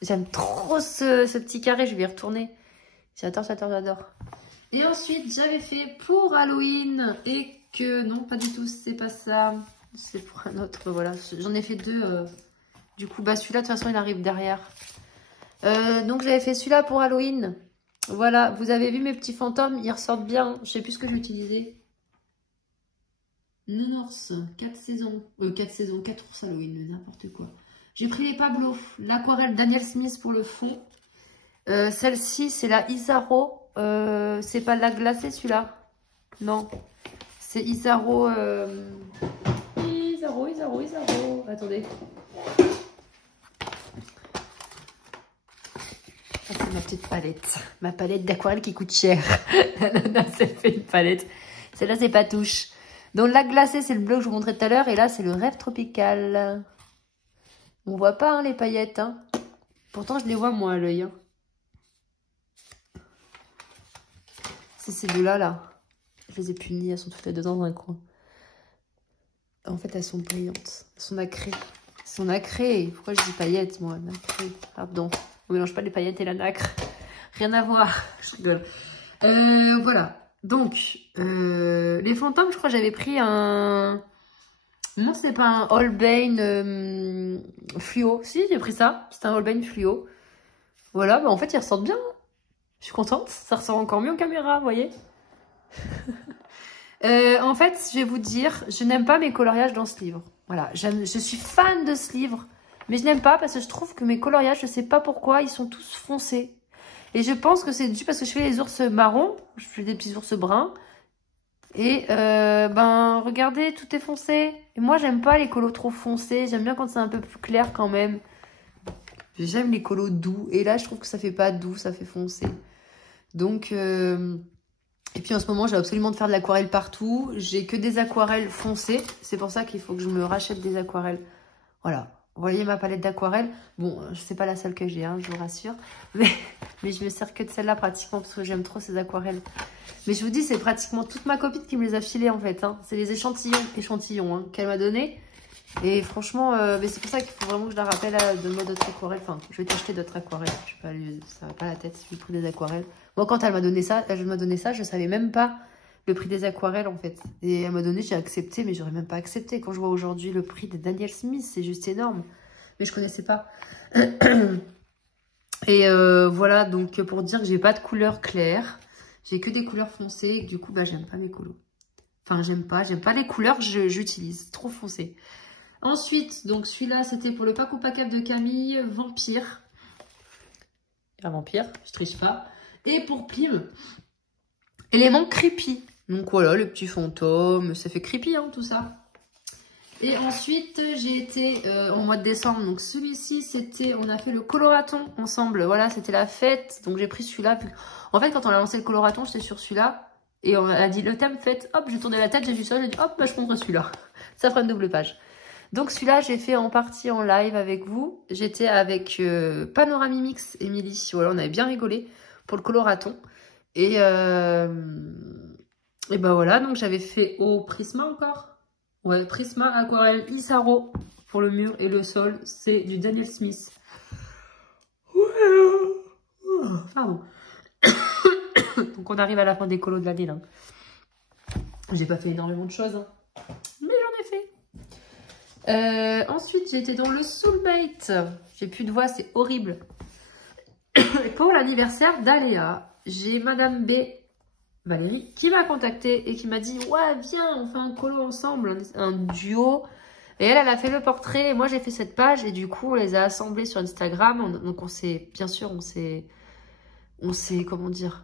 J'aime trop ce petit carré, je vais y retourner. J'adore, j'adore, j'adore. Et ensuite, j'avais fait pour Halloween et que non, pas du tout, c'est pas ça. C'est pour un autre, voilà. J'en ai fait deux. Du coup, bah celui-là, de toute façon, il arrive derrière. Donc, j'avais fait celui-là pour Halloween. Voilà, vous avez vu mes petits fantômes, ils ressortent bien. Je sais plus ce que j'ai utilisé. Nounours, 4 saisons. 4 saisons, 4 ours Halloween, n'importe quoi. J'ai pris les Pablo, l'aquarelle Daniel Smith pour le fond. Celle-ci, c'est la Isaro. C'est pas la glacée, celui-là. Non. C'est Isaro. Isaro. Attendez. Ah, c'est ma petite palette. Ma palette d'aquarelle qui coûte cher. Là, ça fait une palette. Celle-là, c'est pas touche. Donc, la glacée, c'est le bleu que je vous montrais tout à l'heure. Et là, c'est le rêve tropical. On voit pas hein, les paillettes. Hein. Pourtant, je les vois, moi, à l'œil. Hein. C'est ces deux-là, là. Je les ai punies. Elles sont toutes les deux dans un coin. En fait, elles sont brillantes. Elles sont nacrées. Elles sont nacrées. Pourquoi je dis paillettes, moi? Nacrées. Pardon. On mélange pas les paillettes et la nacre. Rien à voir. Je rigole. Voilà. Donc, les fantômes, je crois que j'avais pris un... Non, c'est pas un Holbein fluo. Si, j'ai pris ça. C'est un Holbein fluo. Voilà, bah en fait, ils ressortent bien. Je suis contente. Ça ressort encore mieux en caméra, vous voyez. En fait, je vais vous dire, je n'aime pas mes coloriages dans ce livre. Voilà, je suis fan de ce livre. Mais je n'aime pas parce que je trouve que mes coloriages, je sais pas pourquoi, ils sont tous foncés. Et je pense que c'est dû parce que je fais les ours marrons. Je fais des petits ours bruns. Et ben, regardez, tout est foncé. Et moi, j'aime pas les colos trop foncés. J'aime bien quand c'est un peu plus clair quand même. J'aime les colos doux. Et là, je trouve que ça fait pas doux, ça fait foncé. Donc, et puis en ce moment, j'ai absolument de faire de l'aquarelle partout. J'ai que des aquarelles foncées. C'est pour ça qu'il faut que je me rachète des aquarelles. Voilà. Vous voyez ma palette d'aquarelle. Bon, c'est pas la seule que j'ai, hein, je vous rassure. Mais je me sers que de celle-là pratiquement parce que j'aime trop ces aquarelles. Mais je vous dis, c'est pratiquement toute ma copine qui me les a filées en fait. Hein. C'est les échantillons hein, qu'elle m'a donné. Et franchement, mais c'est pour ça qu'il faut vraiment que je la rappelle à donner d'autres aquarelles. Enfin, je vais t'acheter d'autres aquarelles. Je sais pas, ça va pas la tête si je lui pris des aquarelles. Moi, quand elle m'a donné ça, je savais même pas le prix des aquarelles en fait. Et elle m'a donné, j'ai accepté, mais j'aurais même pas accepté. Quand je vois aujourd'hui le prix de Daniel Smith, c'est juste énorme. Mais je connaissais pas. Et voilà, donc pour dire que j'ai pas de couleur claire, j'ai que des couleurs foncées et que du coup, bah, j'aime pas mes colos. Enfin, j'aime pas les couleurs que j'utilise, trop foncé. Ensuite, donc celui-là, c'était pour le Pack ou Pack Up de Camille, Vampire. Un vampire, je triche pas. Et pour Plim, élément creepy. Donc voilà, le petit fantôme, ça fait creepy hein, tout ça. Et ensuite, j'ai été au mois de décembre. Donc celui-ci, c'était, on a fait le coloraton ensemble. Voilà, c'était la fête. Donc j'ai pris celui-là. En fait, quand on a lancé le coloraton, j'étais sur celui-là. Et on a dit le thème fête. Hop, j'ai tourné la tête, j'ai vu ça, j'ai dit hop, bah, je prendrai celui-là. Ça fera une double page. Donc celui-là, j'ai fait en partie en live avec vous. J'étais avec Panoramimix, Émilie. Voilà, on avait bien rigolé pour le coloraton. Et ben voilà, donc j'avais fait au Prisma encore. Ouais, Prisma Aquarelle Isaro pour le mur et le sol. C'est du Daniel Smith. Pardon. Donc on arrive à la fin des colos de l'année là. J'ai pas fait énormément de choses. Hein. Mais j'en ai fait. Ensuite, j'ai été dans le Soulmate. J'ai plus de voix, c'est horrible. Pour l'anniversaire d'Aléa, j'ai Madame B, Valérie, qui m'a contacté et qui m'a dit « Ouais, viens, on fait un colo ensemble, un duo. » Et elle a fait le portrait et moi, j'ai fait cette page. Et du coup, on les a assemblés sur Instagram. Donc, on s'est, bien sûr, on s'est, comment dire...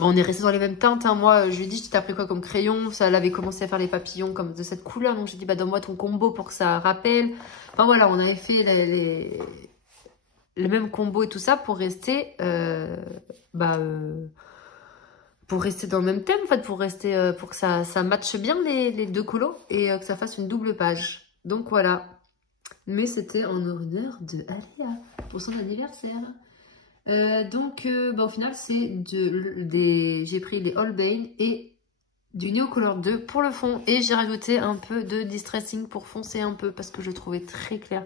On est resté dans les mêmes teintes. Hein. Moi, je lui ai dit, t'as pris quoi comme crayon? Ça, elle avait commencé à faire les papillons comme de cette couleur. Donc, j'ai dit, bah, donne-moi ton combo pour que ça rappelle. Enfin, voilà, on avait fait le même combo et tout ça pour rester, pour rester dans le même thème, en fait, pour rester, pour que ça matche bien les deux colos et que ça fasse une double page. Donc, voilà. Mais c'était en honneur de Aléa pour son anniversaire. Donc, au final, c'est j'ai pris les Holbein et du Neocolor 2 pour le fond. Et j'ai rajouté un peu de Distressing pour foncer un peu parce que je le trouvais très clair.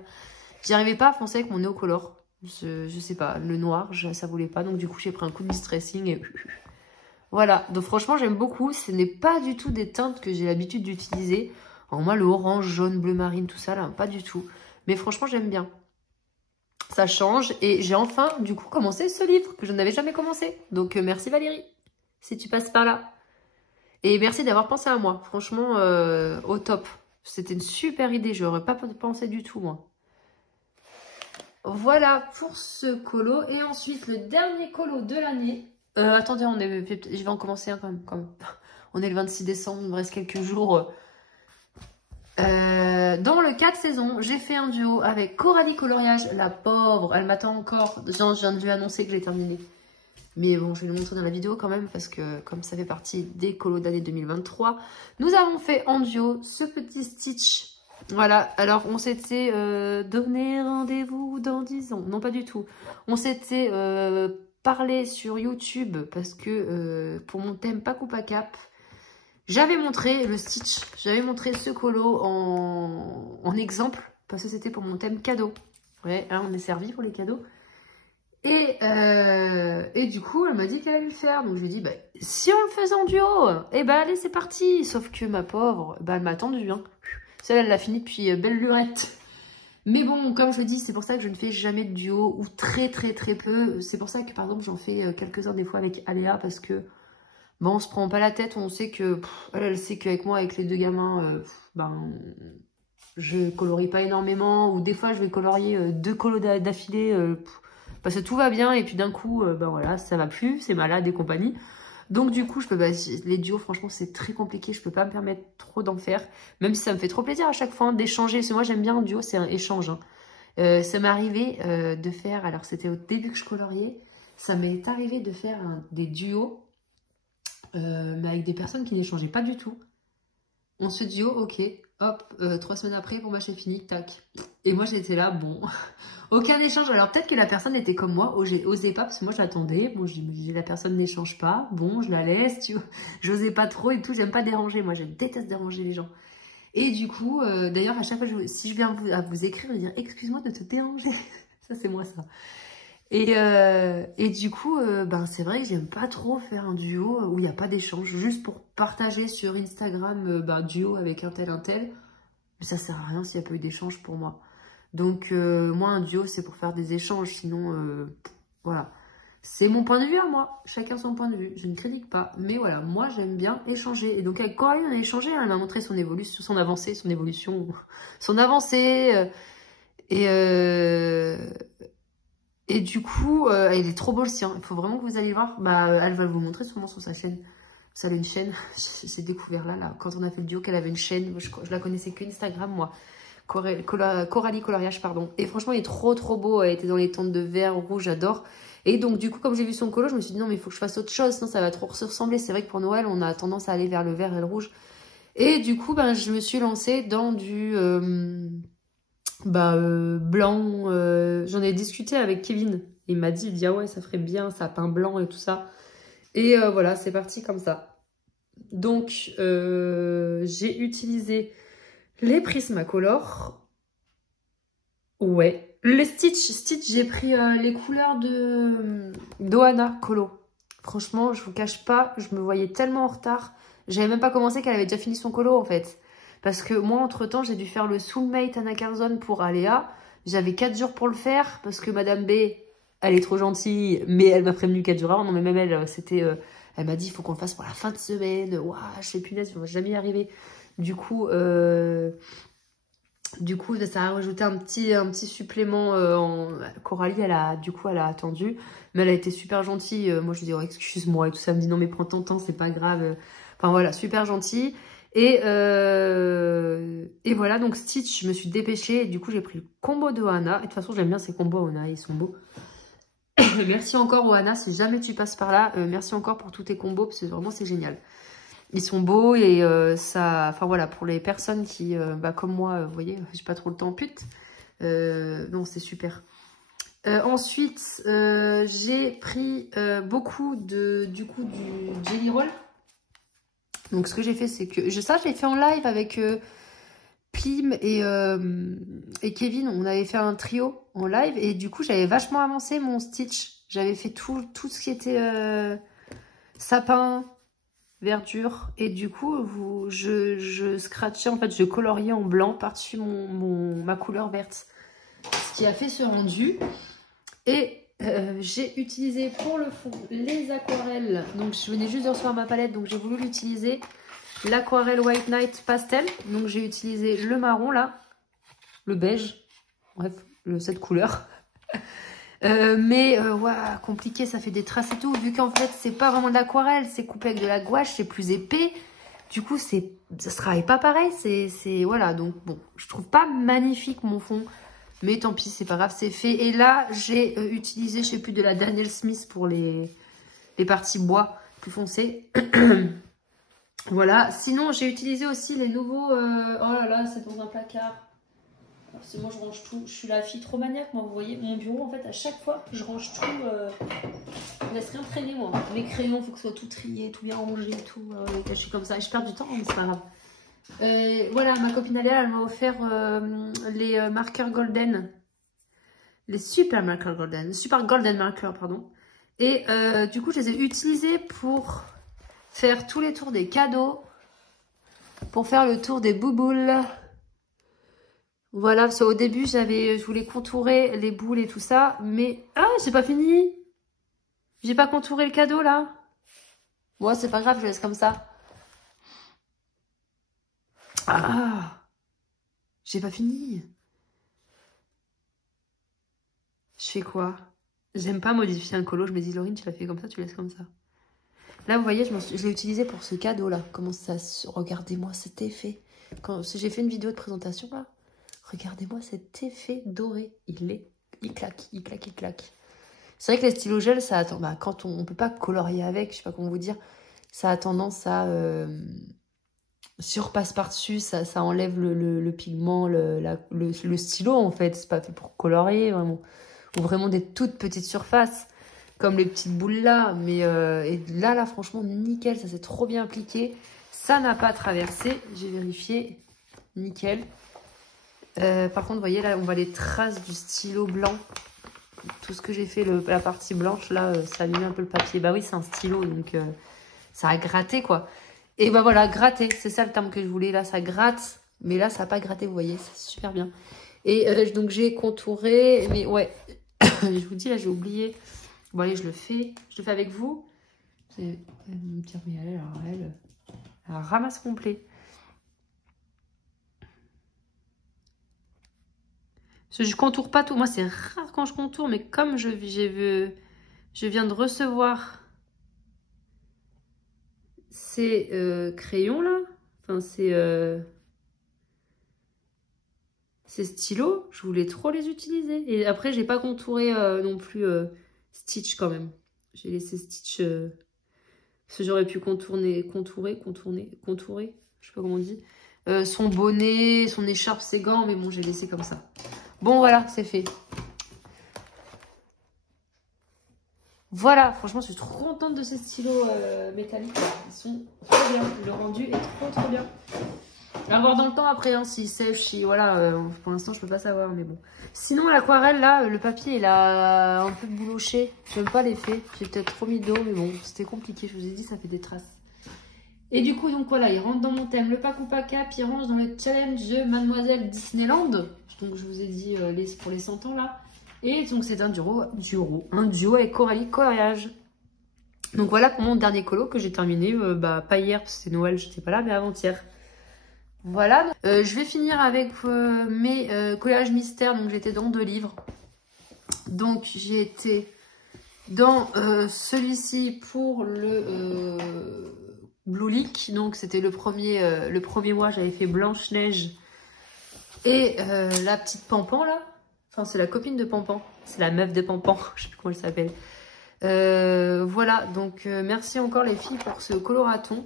J'y arrivais pas à foncer avec mon Neocolor. Je sais pas, le noir, ça voulait pas. Donc du coup, j'ai pris un coup de Distressing et... Voilà, donc franchement, j'aime beaucoup. Ce n'est pas du tout des teintes que j'ai l'habitude d'utiliser. Alors moi, le orange, jaune, bleu marine, tout ça, là, pas du tout. Mais franchement, j'aime bien. Ça change. Et j'ai enfin, du coup, commencé ce livre que je n'avais jamais commencé. Donc, merci Valérie, si tu passes par là. Et merci d'avoir pensé à moi. Franchement, au top. C'était une super idée. Je n'aurais pas pensé du tout, moi. Voilà pour ce colo. Et ensuite, le dernier colo de l'année. Attendez, je vais en commencer un quand même. On est le 26 décembre, il me reste quelques jours. Dans le 4 saisons, j'ai fait un duo avec Coralie Coloriage. La pauvre, elle m'attend encore. Je viens de lui annoncer que j'ai terminé. Mais bon, je vais le montrer dans la vidéo quand même parce que comme ça fait partie des colos d'année 2023, nous avons fait en duo ce petit Stitch. Voilà, alors on s'était donné rendez-vous dans 10 ans. Non, pas du tout. On s'était parlé sur YouTube parce que pour mon thème Paco Pacap, j'avais montré le Stitch. J'avais montré ce colo en exemple parce que c'était pour mon thème cadeau. Ouais, hein, on est servi pour les cadeaux. Et du coup, elle m'a dit qu'elle allait le faire. Donc, je lui ai dit, bah, si on le faisait en duo, eh ben, allez, c'est parti. Sauf que ma pauvre, bah, elle m'a attendu. Hein. Celle, elle l'a fini depuis belle lurette. Mais bon, comme je le dis, c'est pour ça que je ne fais jamais de duo ou très, très, très peu. C'est pour ça que, par exemple, j'en fais quelques-uns des fois avec Aléa parce que, bon, on se prend pas la tête. On sait que, elle sait qu'avec moi, avec les deux gamins, ben, je colorie pas énormément. Ou des fois, je vais colorier 2 colos d'affilée. Parce que tout va bien et puis d'un coup, ben voilà, ça va plus, c'est malade et compagnie. Donc du coup, les duos, franchement, c'est très compliqué. Je peux pas me permettre trop d'en faire. Même si ça me fait trop plaisir à chaque fois d'échanger. Parce que moi, j'aime bien un duo, c'est un échange. Hein. Ça m'est arrivé de faire, alors c'était au début que je coloriais, ça m'est arrivé de faire des duos, mais avec des personnes qui n'échangeaient pas du tout. On se dit, ok, hop, 3 semaines après, bon bah j'ai fini, tac. Et moi j'étais là, bon, aucun échange. Alors peut-être que la personne était comme moi, osais pas, parce que moi j'attendais, bon je dis la personne n'échange pas, bon je la laisse, tu vois. J'osais pas trop et tout, j'aime pas déranger, moi je déteste déranger les gens. Et du coup, d'ailleurs à chaque fois, si je viens à vous écrire, je vais dire, excuse-moi de te déranger, ça c'est moi ça. Et du coup, ben, c'est vrai que j'aime pas trop faire un duo où il n'y a pas d'échange, juste pour partager sur Instagram ben, duo avec un tel. Mais ça sert à rien s'il n'y a pas eu d'échange pour moi. Donc moi, un duo, c'est pour faire des échanges, sinon, voilà. C'est mon point de vue à moi, chacun son point de vue, je ne critique pas. Mais voilà, moi j'aime bien échanger. Et donc avec Coralie, on a échangé, hein, elle m'a montré son évolution, son avancée, son avancée. Et du coup, elle est trop beau le sien. Il faut vraiment que vous allez voir. Bah, elle va vous montrer sûrement sur sa chaîne. Ça a une chaîne. J'ai découvert là, quand on a fait le duo, qu'elle avait une chaîne. Je la connaissais que Instagram, moi. Coralie Coloriage, pardon. Et franchement, il est trop beau. Elle était dans les teintes de vert, rouge, j'adore. Et donc, du coup, comme j'ai vu son colo, je me suis dit non, mais il faut que je fasse autre chose. Sinon, ça va trop se ressembler. C'est vrai que pour Noël, on a tendance à aller vers le vert et le rouge. Et du coup, ben, je me suis lancée dans du... blanc, j'en ai discuté avec Kevin. Il m'a dit, ah ouais, ça ferait bien, sapin blanc et tout ça. Et voilà, c'est parti comme ça. Donc, j'ai utilisé les Prismacolor. Ouais. Les Stitch, j'ai pris les couleurs de d'Ohana Colo. Franchement, je vous cache pas, je me voyais tellement en retard. J'avais même pas commencé qu'elle avait déjà fini son colo en fait. Parce que moi, entre-temps, j'ai dû faire le Soulmate Anna Carzon pour Aléa. J'avais 4 jours pour le faire parce que Madame B, elle est trop gentille, mais elle m'a prévenu 4 jours avant. Non, mais même elle, c'était... elle m'a dit, il faut qu'on le fasse pour la fin de semaine. Waouh, je sais punaise, je ne vais jamais y arriver. Du coup, ça a rajouté un petit supplément. Coralie, elle a attendu. Mais elle a été super gentille. Moi, je lui dis, oh, excuse-moi et tout ça. Elle me dit, non, mais prends ton temps, c'est pas grave. Enfin, voilà, super gentille. Et voilà, donc Stitch, je me suis dépêchée. Et du coup, j'ai pris le combo de Ohana. Et de toute façon, j'aime bien ces combos Ohana, ils sont beaux. Merci encore Ohana, si jamais tu passes par là. Merci encore pour tous tes combos, parce que vraiment, c'est génial. Ils sont beaux et ça... Enfin voilà, pour les personnes qui, comme moi, vous voyez, j'ai pas trop le temps, pute. Non, c'est super. Ensuite, j'ai pris beaucoup du Jelly Roll. Donc ce que j'ai fait, c'est que ça, je l'ai fait en live avec Plim et Kevin. On avait fait un trio en live et du coup, j'avais vachement avancé mon stitch. J'avais fait tout ce qui était sapin, verdure. Et du coup, je scratchais, en fait, je coloriais en blanc par-dessus ma couleur verte. Ce qui a fait ce rendu. Et j'ai utilisé pour le fond les aquarelles. Donc je venais juste de recevoir ma palette, donc j'ai voulu l'utiliser. L'aquarelle White Night Pastel. Donc j'ai utilisé le marron là, le beige, bref, cette couleur. Mais ouais, compliqué, ça fait des traces et tout. Vu qu'en fait c'est pas vraiment de l'aquarelle, c'est coupé avec de la gouache, c'est plus épais. Du coup ça se travaille pas pareil. C'est voilà, donc bon, je trouve pas magnifique mon fond. Mais tant pis, c'est pas grave, c'est fait. Et là, j'ai utilisé, je sais plus, de la Daniel Smith pour les parties bois plus foncées. Voilà. Sinon, j'ai utilisé aussi les nouveaux... oh là là, c'est dans un placard. Parce que moi, je range tout. Je suis la fille trop maniaque, moi, vous voyez. Mon bureau, en fait, à chaque fois, je range tout. Je laisse rien traîner, moi. Mes crayons, il faut que ce soit tout trié, tout bien rangé, tout. Je suis comme ça. Et je perds du temps, mais c'est pas grave. Voilà, ma copine Aléa, elle m'a offert les marqueurs golden. Les super marqueurs golden. Super golden marqueurs, pardon. Et du coup, je les ai utilisés pour faire tous les tours des cadeaux. Pour faire le tour des bouboules. Voilà, parce qu'au début, je voulais contourer les boules et tout ça. Mais, ah, j'ai pas fini. J'ai pas contouré le cadeau, là. Bon, c'est pas grave, je laisse comme ça. Ah, j'ai pas fini. Je fais quoi? J'aime pas modifier un colo. Je me dis, Laurine, tu l'as fait comme ça, tu laisses comme ça. Là, vous voyez, je l'ai utilisé pour ce cadeau-là. Comment ça se... Regardez-moi cet effet. Quand j'ai fait une vidéo de présentation, là, regardez-moi cet effet doré. Il claque, il claque, il claque. C'est vrai que les stylos gel, ça attend. Bah, quand on peut pas colorier avec, je sais pas comment vous dire, ça a tendance à surpasse par-dessus, ça enlève le pigment, le stylo en fait. C'est pas fait pour colorier vraiment. Ou vraiment des toutes petites surfaces, comme les petites boules là. Mais et là, franchement, nickel, ça s'est trop bien appliqué. Ça n'a pas traversé, j'ai vérifié, nickel. Par contre, vous voyez là, on voit les traces du stylo blanc. Tout ce que j'ai fait, la partie blanche, là, ça a mis un peu le papier. Bah oui, c'est un stylo, donc ça a gratté, quoi. Et bah voilà, gratter, c'est ça le terme que je voulais. Là, ça gratte, mais là, ça n'a pas gratté, vous voyez, c'est super bien. Et donc, j'ai contouré, mais ouais, je vous dis, là, j'ai oublié. Bon, allez, je le fais avec vous. Elle me dire, mais elle ramasse complet. Parce que je contourne pas tout. Moi, c'est rare quand je contourne, mais comme je viens de recevoir ces crayons là, enfin ces stylos, je voulais trop les utiliser. Et après, j'ai pas contouré non plus Stitch quand même. J'ai laissé Stitch parce que j'aurais pu contourner, je sais pas comment on dit. Son bonnet, son écharpe, ses gants, mais bon, j'ai laissé comme ça. Bon, voilà, c'est fait. Voilà, franchement, je suis trop contente de ces stylos métalliques. Ils sont trop bien. Le rendu est trop bien. À voir dans le temps après, hein, s'ils sèchent, si voilà. Pour l'instant, je peux pas savoir, mais bon. Sinon, l'aquarelle, là, le papier, il a un peu bouloché. J'aime pas l'effet. J'ai peut-être trop mis d'eau, mais bon, c'était compliqué. Je vous ai dit, ça fait des traces. Et du coup, donc voilà, il rentre dans mon thème. Le pack ou pas cap, il rentre dans le challenge de Mademoiselle Disneyland. Donc, je vous ai dit pour les 100 ans, là. Et donc, c'est un duo avec Coralie Coloriage. Donc, voilà pour mon dernier colo que j'ai terminé. Pas hier, parce que c'est Noël, j'étais pas là, mais avant-hier. Voilà. Je vais finir avec mes collages mystères. Donc, j'étais dans 2 livres. Donc, j'ai été dans celui-ci pour le Blue Leak. Donc, c'était le premier mois. J'avais fait Blanche-Neige et la petite Pampan, là. Enfin, c'est la copine de Pampan. C'est la meuf de Pampan. Je sais plus comment elle s'appelle. Voilà. Donc, merci encore les filles pour ce coloraton.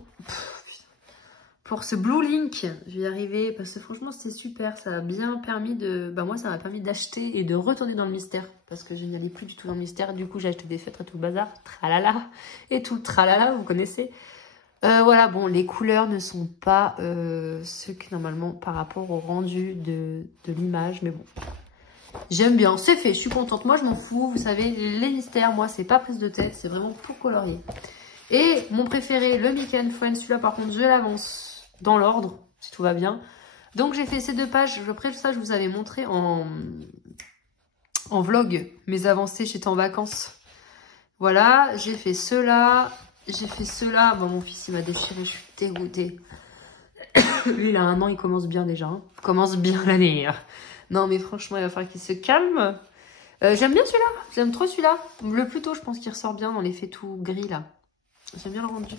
Pour ce Blue Link, je vais y arriver parce que franchement c'était super, ça a bien permis de... moi ça m'a permis d'acheter et de retourner dans le mystère parce que je n'allais plus du tout dans le mystère, du coup j'ai acheté des feutres et tout le bazar, tralala, et tout tralala, vous connaissez. Voilà, bon, les couleurs ne sont pas ce que normalement par rapport au rendu de l'image, mais bon. J'aime bien, c'est fait, je suis contente. Moi, je m'en fous, vous savez, les mystères, moi, c'est pas prise de tête, c'est vraiment pour colorier. Et mon préféré, le Mickey and Friends, celui-là, par contre, je l'avance dans l'ordre, si tout va bien. Donc, j'ai fait ces 2 pages. Après ça, je vous avais montré en vlog mes avancées, j'étais en vacances. Voilà, j'ai fait ceux-là. J'ai fait ceux-là. Bon, mon fils, il m'a déchiré, je suis dégoûtée. Lui, il a 1 an, il commence bien déjà. Hein. Il commence bien l'année. Non, mais franchement, il va falloir qu'il se calme. J'aime bien celui-là. J'aime trop celui-là. Le plus tôt, je pense qu'il ressort bien dans l'effet tout gris, là. J'aime bien le rendu.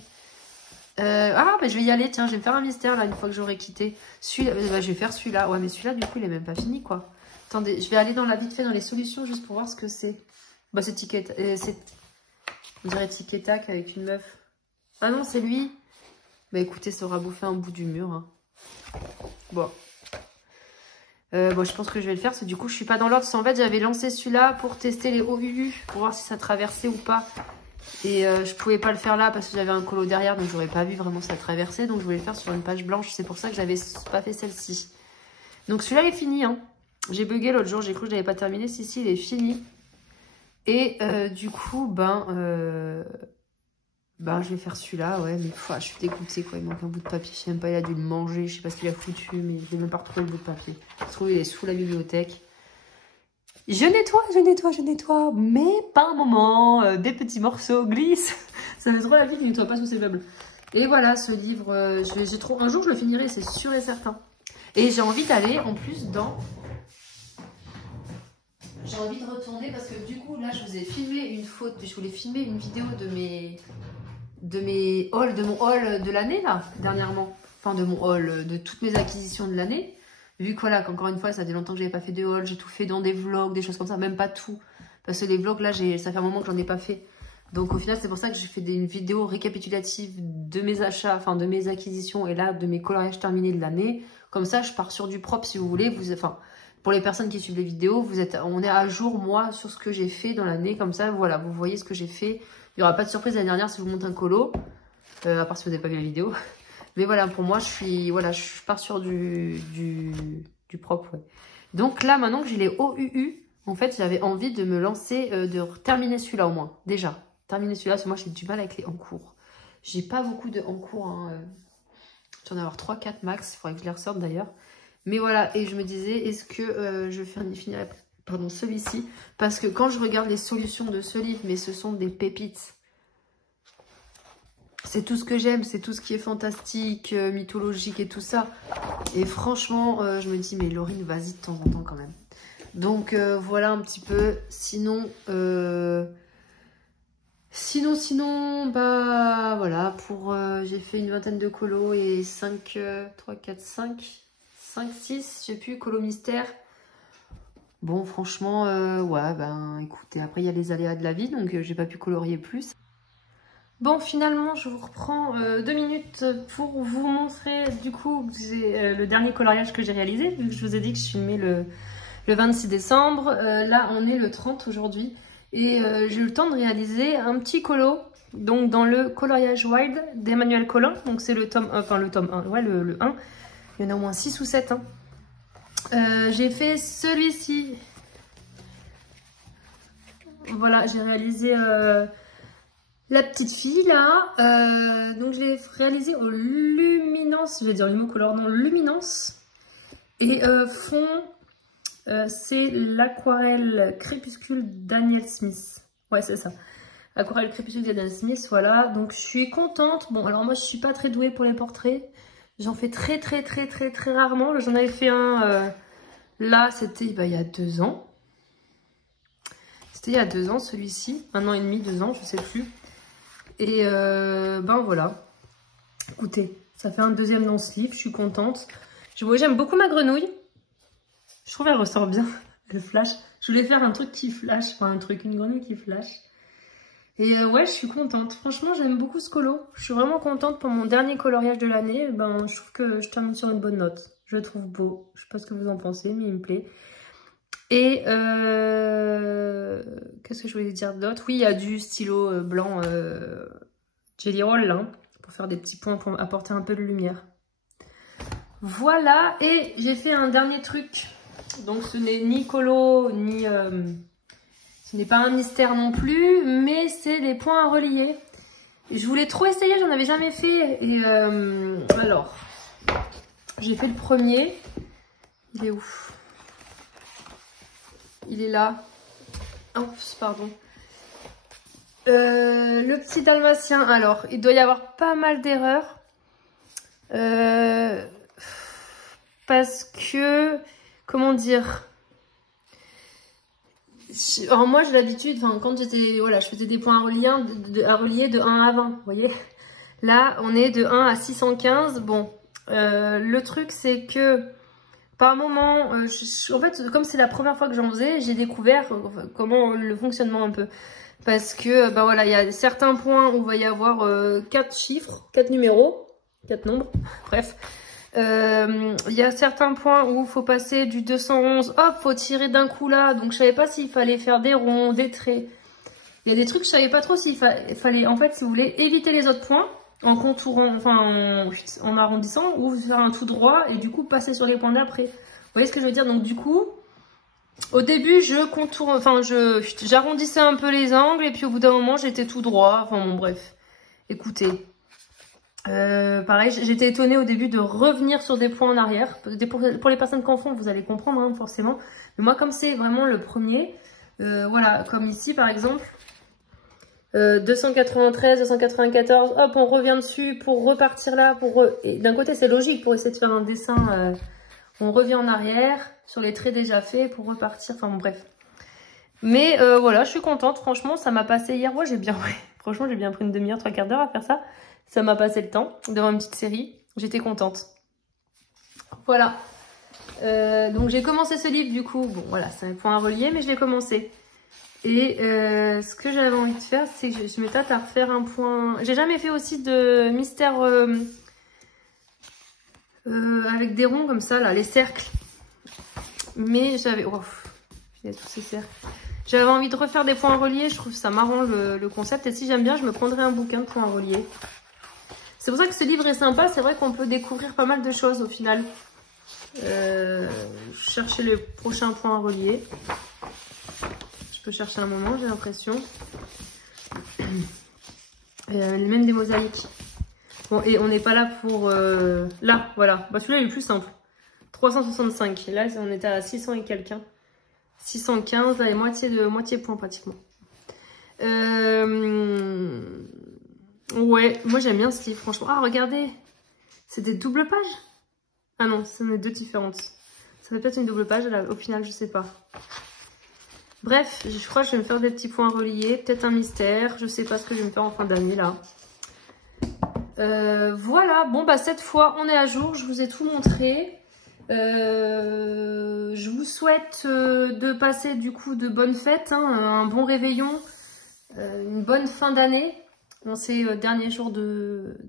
Ah, bah, je vais y aller. Tiens, je vais me faire un mystère, là, une fois que j'aurai quitté. Celui-là, bah, je vais faire celui-là. Ouais, mais celui-là, du coup, il est même pas fini, quoi. Attendez, je vais aller dans la vite fait dans les solutions, juste pour voir ce que c'est. Bah, c'est Ticket... on dirait Tic et Tac avec une meuf. Ah non, c'est lui. Bah, écoutez, ça aura bouffé un bout du mur. Hein. Bon. Bon, je pense que je vais le faire, parce que du coup, je suis pas dans l'ordre. En fait, j'avais lancé celui-là pour tester les OUU, pour voir si ça traversait ou pas. Et je pouvais pas le faire là, parce que j'avais un colo derrière, donc j'aurais pas vu vraiment si ça traversait. Donc, je voulais le faire sur une page blanche. C'est pour ça que j'avais pas fait celle-ci. Donc, celui-là est fini. Hein. J'ai bugué l'autre jour, j'ai cru que je n'avais pas terminé. Si, il est fini. Et du coup, je vais faire celui-là, ouais, mais je suis dégoûtée, quoi. Il manque un bout de papier, je sais même pas, il a dû le manger, je sais pas ce qu'il a foutu, mais je n'ai même pas retrouvé le bout de papier. Je trouve qu'il est sous la bibliothèque. Je nettoie, mais pas un moment, des petits morceaux glissent. Ça fait trop la vie qu'il ne nettoie pas sous ses meubles. Et voilà, ce livre, un jour je le finirai, c'est sûr et certain. Et j'ai envie d'aller, en plus, J'ai envie de retourner parce que du coup, là, je vous ai filmé une faute, je voulais filmer une vidéo de mon haul de l'année, là, dernièrement. Enfin, de mon haul, de toutes mes acquisitions de l'année. Vu que voilà, qu'encore une fois, ça fait longtemps que j'avais pas fait de haul, j'ai tout fait dans des vlogs, des choses comme ça, même pas tout. Parce que les vlogs, là, ça fait un moment que j'en ai pas fait. Donc au final, c'est pour ça que j'ai fait une vidéo récapitulative de mes achats, enfin de mes acquisitions et là, de mes coloriages terminés de l'année. Comme ça, je pars sur du propre si vous voulez. Pour les personnes qui suivent les vidéos, on est à jour, moi, sur ce que j'ai fait dans l'année. Comme ça, voilà, vous voyez ce que j'ai fait. Il n'y aura pas de surprise l'année dernière si je vous montre un colo. À part si vous n'avez pas vu la vidéo. Mais voilà, pour moi, je pars sur du propre. Ouais. Donc là, maintenant que j'ai les OUU, en fait, j'avais envie de me lancer, de terminer celui-là au moins. Déjà, terminer celui-là, parce que moi, j'ai du mal avec les en cours. J'ai pas beaucoup de en cours. Hein. Je vais en avoir 3-4 max. Il faudrait que je les ressorte d'ailleurs. Mais voilà, et je me disais, est-ce que je finirais celui-ci? Parce que quand je regarde les solutions de ce livre, mais ce sont des pépites. C'est tout ce que j'aime, c'est tout ce qui est fantastique, mythologique et tout ça. Et franchement, je me dis, mais Laurine, vas-y de temps en temps quand même. Donc voilà un petit peu. Sinon, bah voilà, j'ai fait une vingtaine de colos et 5, 3, 4, 5, 6, je sais plus, colo mystère. Bon, franchement, ouais, écoutez, après il y a les aléas de la vie, donc j'ai pas pu colorier plus. Bon, finalement, je vous reprends 2 minutes pour vous montrer, du coup, le dernier coloriage que j'ai réalisé, vu que je vous ai dit que je filmais le 26 décembre. Là, on est le 30 aujourd'hui. Et j'ai eu le temps de réaliser un petit colo, donc dans le coloriage Wild d'Emmanuel Collin. Donc c'est le tome 1, enfin le tome 1, ouais, le 1. Il y en a au moins 6 ou 7. Hein. J'ai fait celui-ci. Voilà, j'ai réalisé la petite fille là. Donc je l'ai réalisé au Luminance, je vais dire Lumocolor, non, Luminance. Et fond... c'est l'aquarelle Crépuscule Daniel Smith. Ouais, c'est ça. Aquarelle Crépuscule Daniel Smith, voilà. Donc, je suis contente. Bon, alors moi, je suis pas très douée pour les portraits. J'en fais très rarement. J'en avais fait un... là, c'était il y a 2 ans. C'était il y a 2 ans, celui-ci. 1 an et demi, 2 ans, je sais plus. Et voilà. Écoutez, ça fait un deuxième dans ce livre. Je suis contente. J'aime beaucoup ma grenouille. Je trouve qu'elle ressort bien, le flash. Je voulais faire un truc qui flash, enfin une grenouille qui flash. Et ouais, je suis contente. Franchement, j'aime beaucoup ce colo. Je suis vraiment contente pour mon dernier coloriage de l'année. Je trouve que je termine sur une bonne note. Je le trouve beau. Je sais pas ce que vous en pensez, mais il me plaît. Et qu'est-ce que je voulais dire d'autre? Oui, il y a du stylo blanc Jelly Roll, là. pour faire des petits points, pour apporter un peu de lumière. Voilà, et j'ai fait un dernier truc. Donc ce n'est ni colo, ni... ce n'est pas un mystère non plus, mais c'est les points à relier. Et je voulais trop essayer, j'en avais jamais fait. Et alors, j'ai fait le premier. Il est où? Il est là. Oups, pardon. Le petit dalmatien, alors, il doit y avoir pas mal d'erreurs. Parce que, comment dire, alors moi j'ai l'habitude, quand j'étais, voilà, je faisais des points à relier de 1 à 20, vous voyez. Là, on est de 1 à 615. Bon, le truc c'est que, par moment, en fait, comme c'est la première fois que j'en faisais, j'ai découvert comment le fonctionnement un peu. Parce que, bah voilà, il y a certains points où il va y avoir 4 chiffres, 4 numéros, 4 nombres, bref. Il y a certains points où il faut passer du 211, hop, faut tirer d'un coup là. Donc je savais pas s'il fallait faire des ronds, des traits. Il y a des trucs, je savais pas trop s'il fallait, en fait, si vous voulez, éviter les autres points en contourant, enfin en arrondissant, ou faire un tout droit et du coup passer sur les points d'après. Vous voyez ce que je veux dire? Donc du coup, au début, je contourne, enfin j'arrondissais un peu les angles et puis au bout d'un moment, j'étais tout droit. Enfin bon, bref. Écoutez. Pareil, j'étais étonnée au début de revenir sur des points en arrière. Pour les personnes qui en font, vous allez comprendre hein, forcément. Mais moi, comme c'est vraiment le premier, voilà, comme ici par exemple, 293, 294, hop, on revient dessus pour repartir là. Et d'un côté, c'est logique pour essayer de faire un dessin. On revient en arrière sur les traits déjà faits pour repartir. Enfin bon, bref. Mais voilà, je suis contente. Franchement, ça m'a passé hier. Moi, franchement, j'ai bien pris une demi-heure, 3/4 d'heure à faire ça. Ça m'a passé le temps devant une petite série. J'étais contente. Voilà. Donc j'ai commencé ce livre du coup. Bon voilà, c'est un point à relier, mais je l'ai commencé. Et ce que j'avais envie de faire, c'est que je me tâte à refaire un point. J'ai jamais fait aussi de mystère avec des ronds comme ça, là, les cercles. Mais j'avais... Oh, il y a tous ces cercles. J'avais envie de refaire des points à relier. Je trouve ça marrant le concept. Et si j'aime bien, je me prendrai un bouquin de points à relier. C'est pour ça que ce livre est sympa, c'est vrai qu'on peut découvrir pas mal de choses au final. Chercher le prochain point à relier. Je peux chercher un moment, j'ai l'impression. Même des mosaïques. Bon, et on n'est pas là pour... Là, voilà. Bah, celui-là, il est plus simple. 365. Là, on était à 600 et quelqu'un. 615, là, et moitié point pratiquement. Ouais, moi j'aime bien ce livre, franchement. Ah, regardez, c'est des doubles pages. Ah non, ce sont deux différentes. Ça fait peut-être une double page, là, au final, je sais pas. Bref, je crois que je vais me faire des petits points reliés, peut-être un mystère. Je sais pas ce que je vais me faire en fin d'année, là. Voilà, bon, bah cette fois, on est à jour. Je vous ai tout montré. Je vous souhaite de passer, du coup, de bonnes fêtes, hein, un bon réveillon, une bonne fin d'année. On sait dernier jour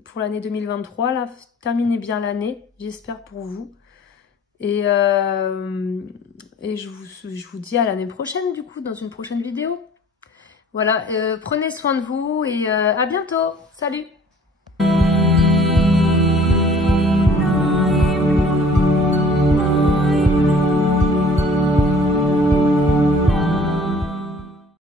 pour l'année 2023, là, terminez bien l'année, j'espère pour vous. Et je vous dis à l'année prochaine, du coup, dans une prochaine vidéo. Voilà, prenez soin de vous et à bientôt. Salut!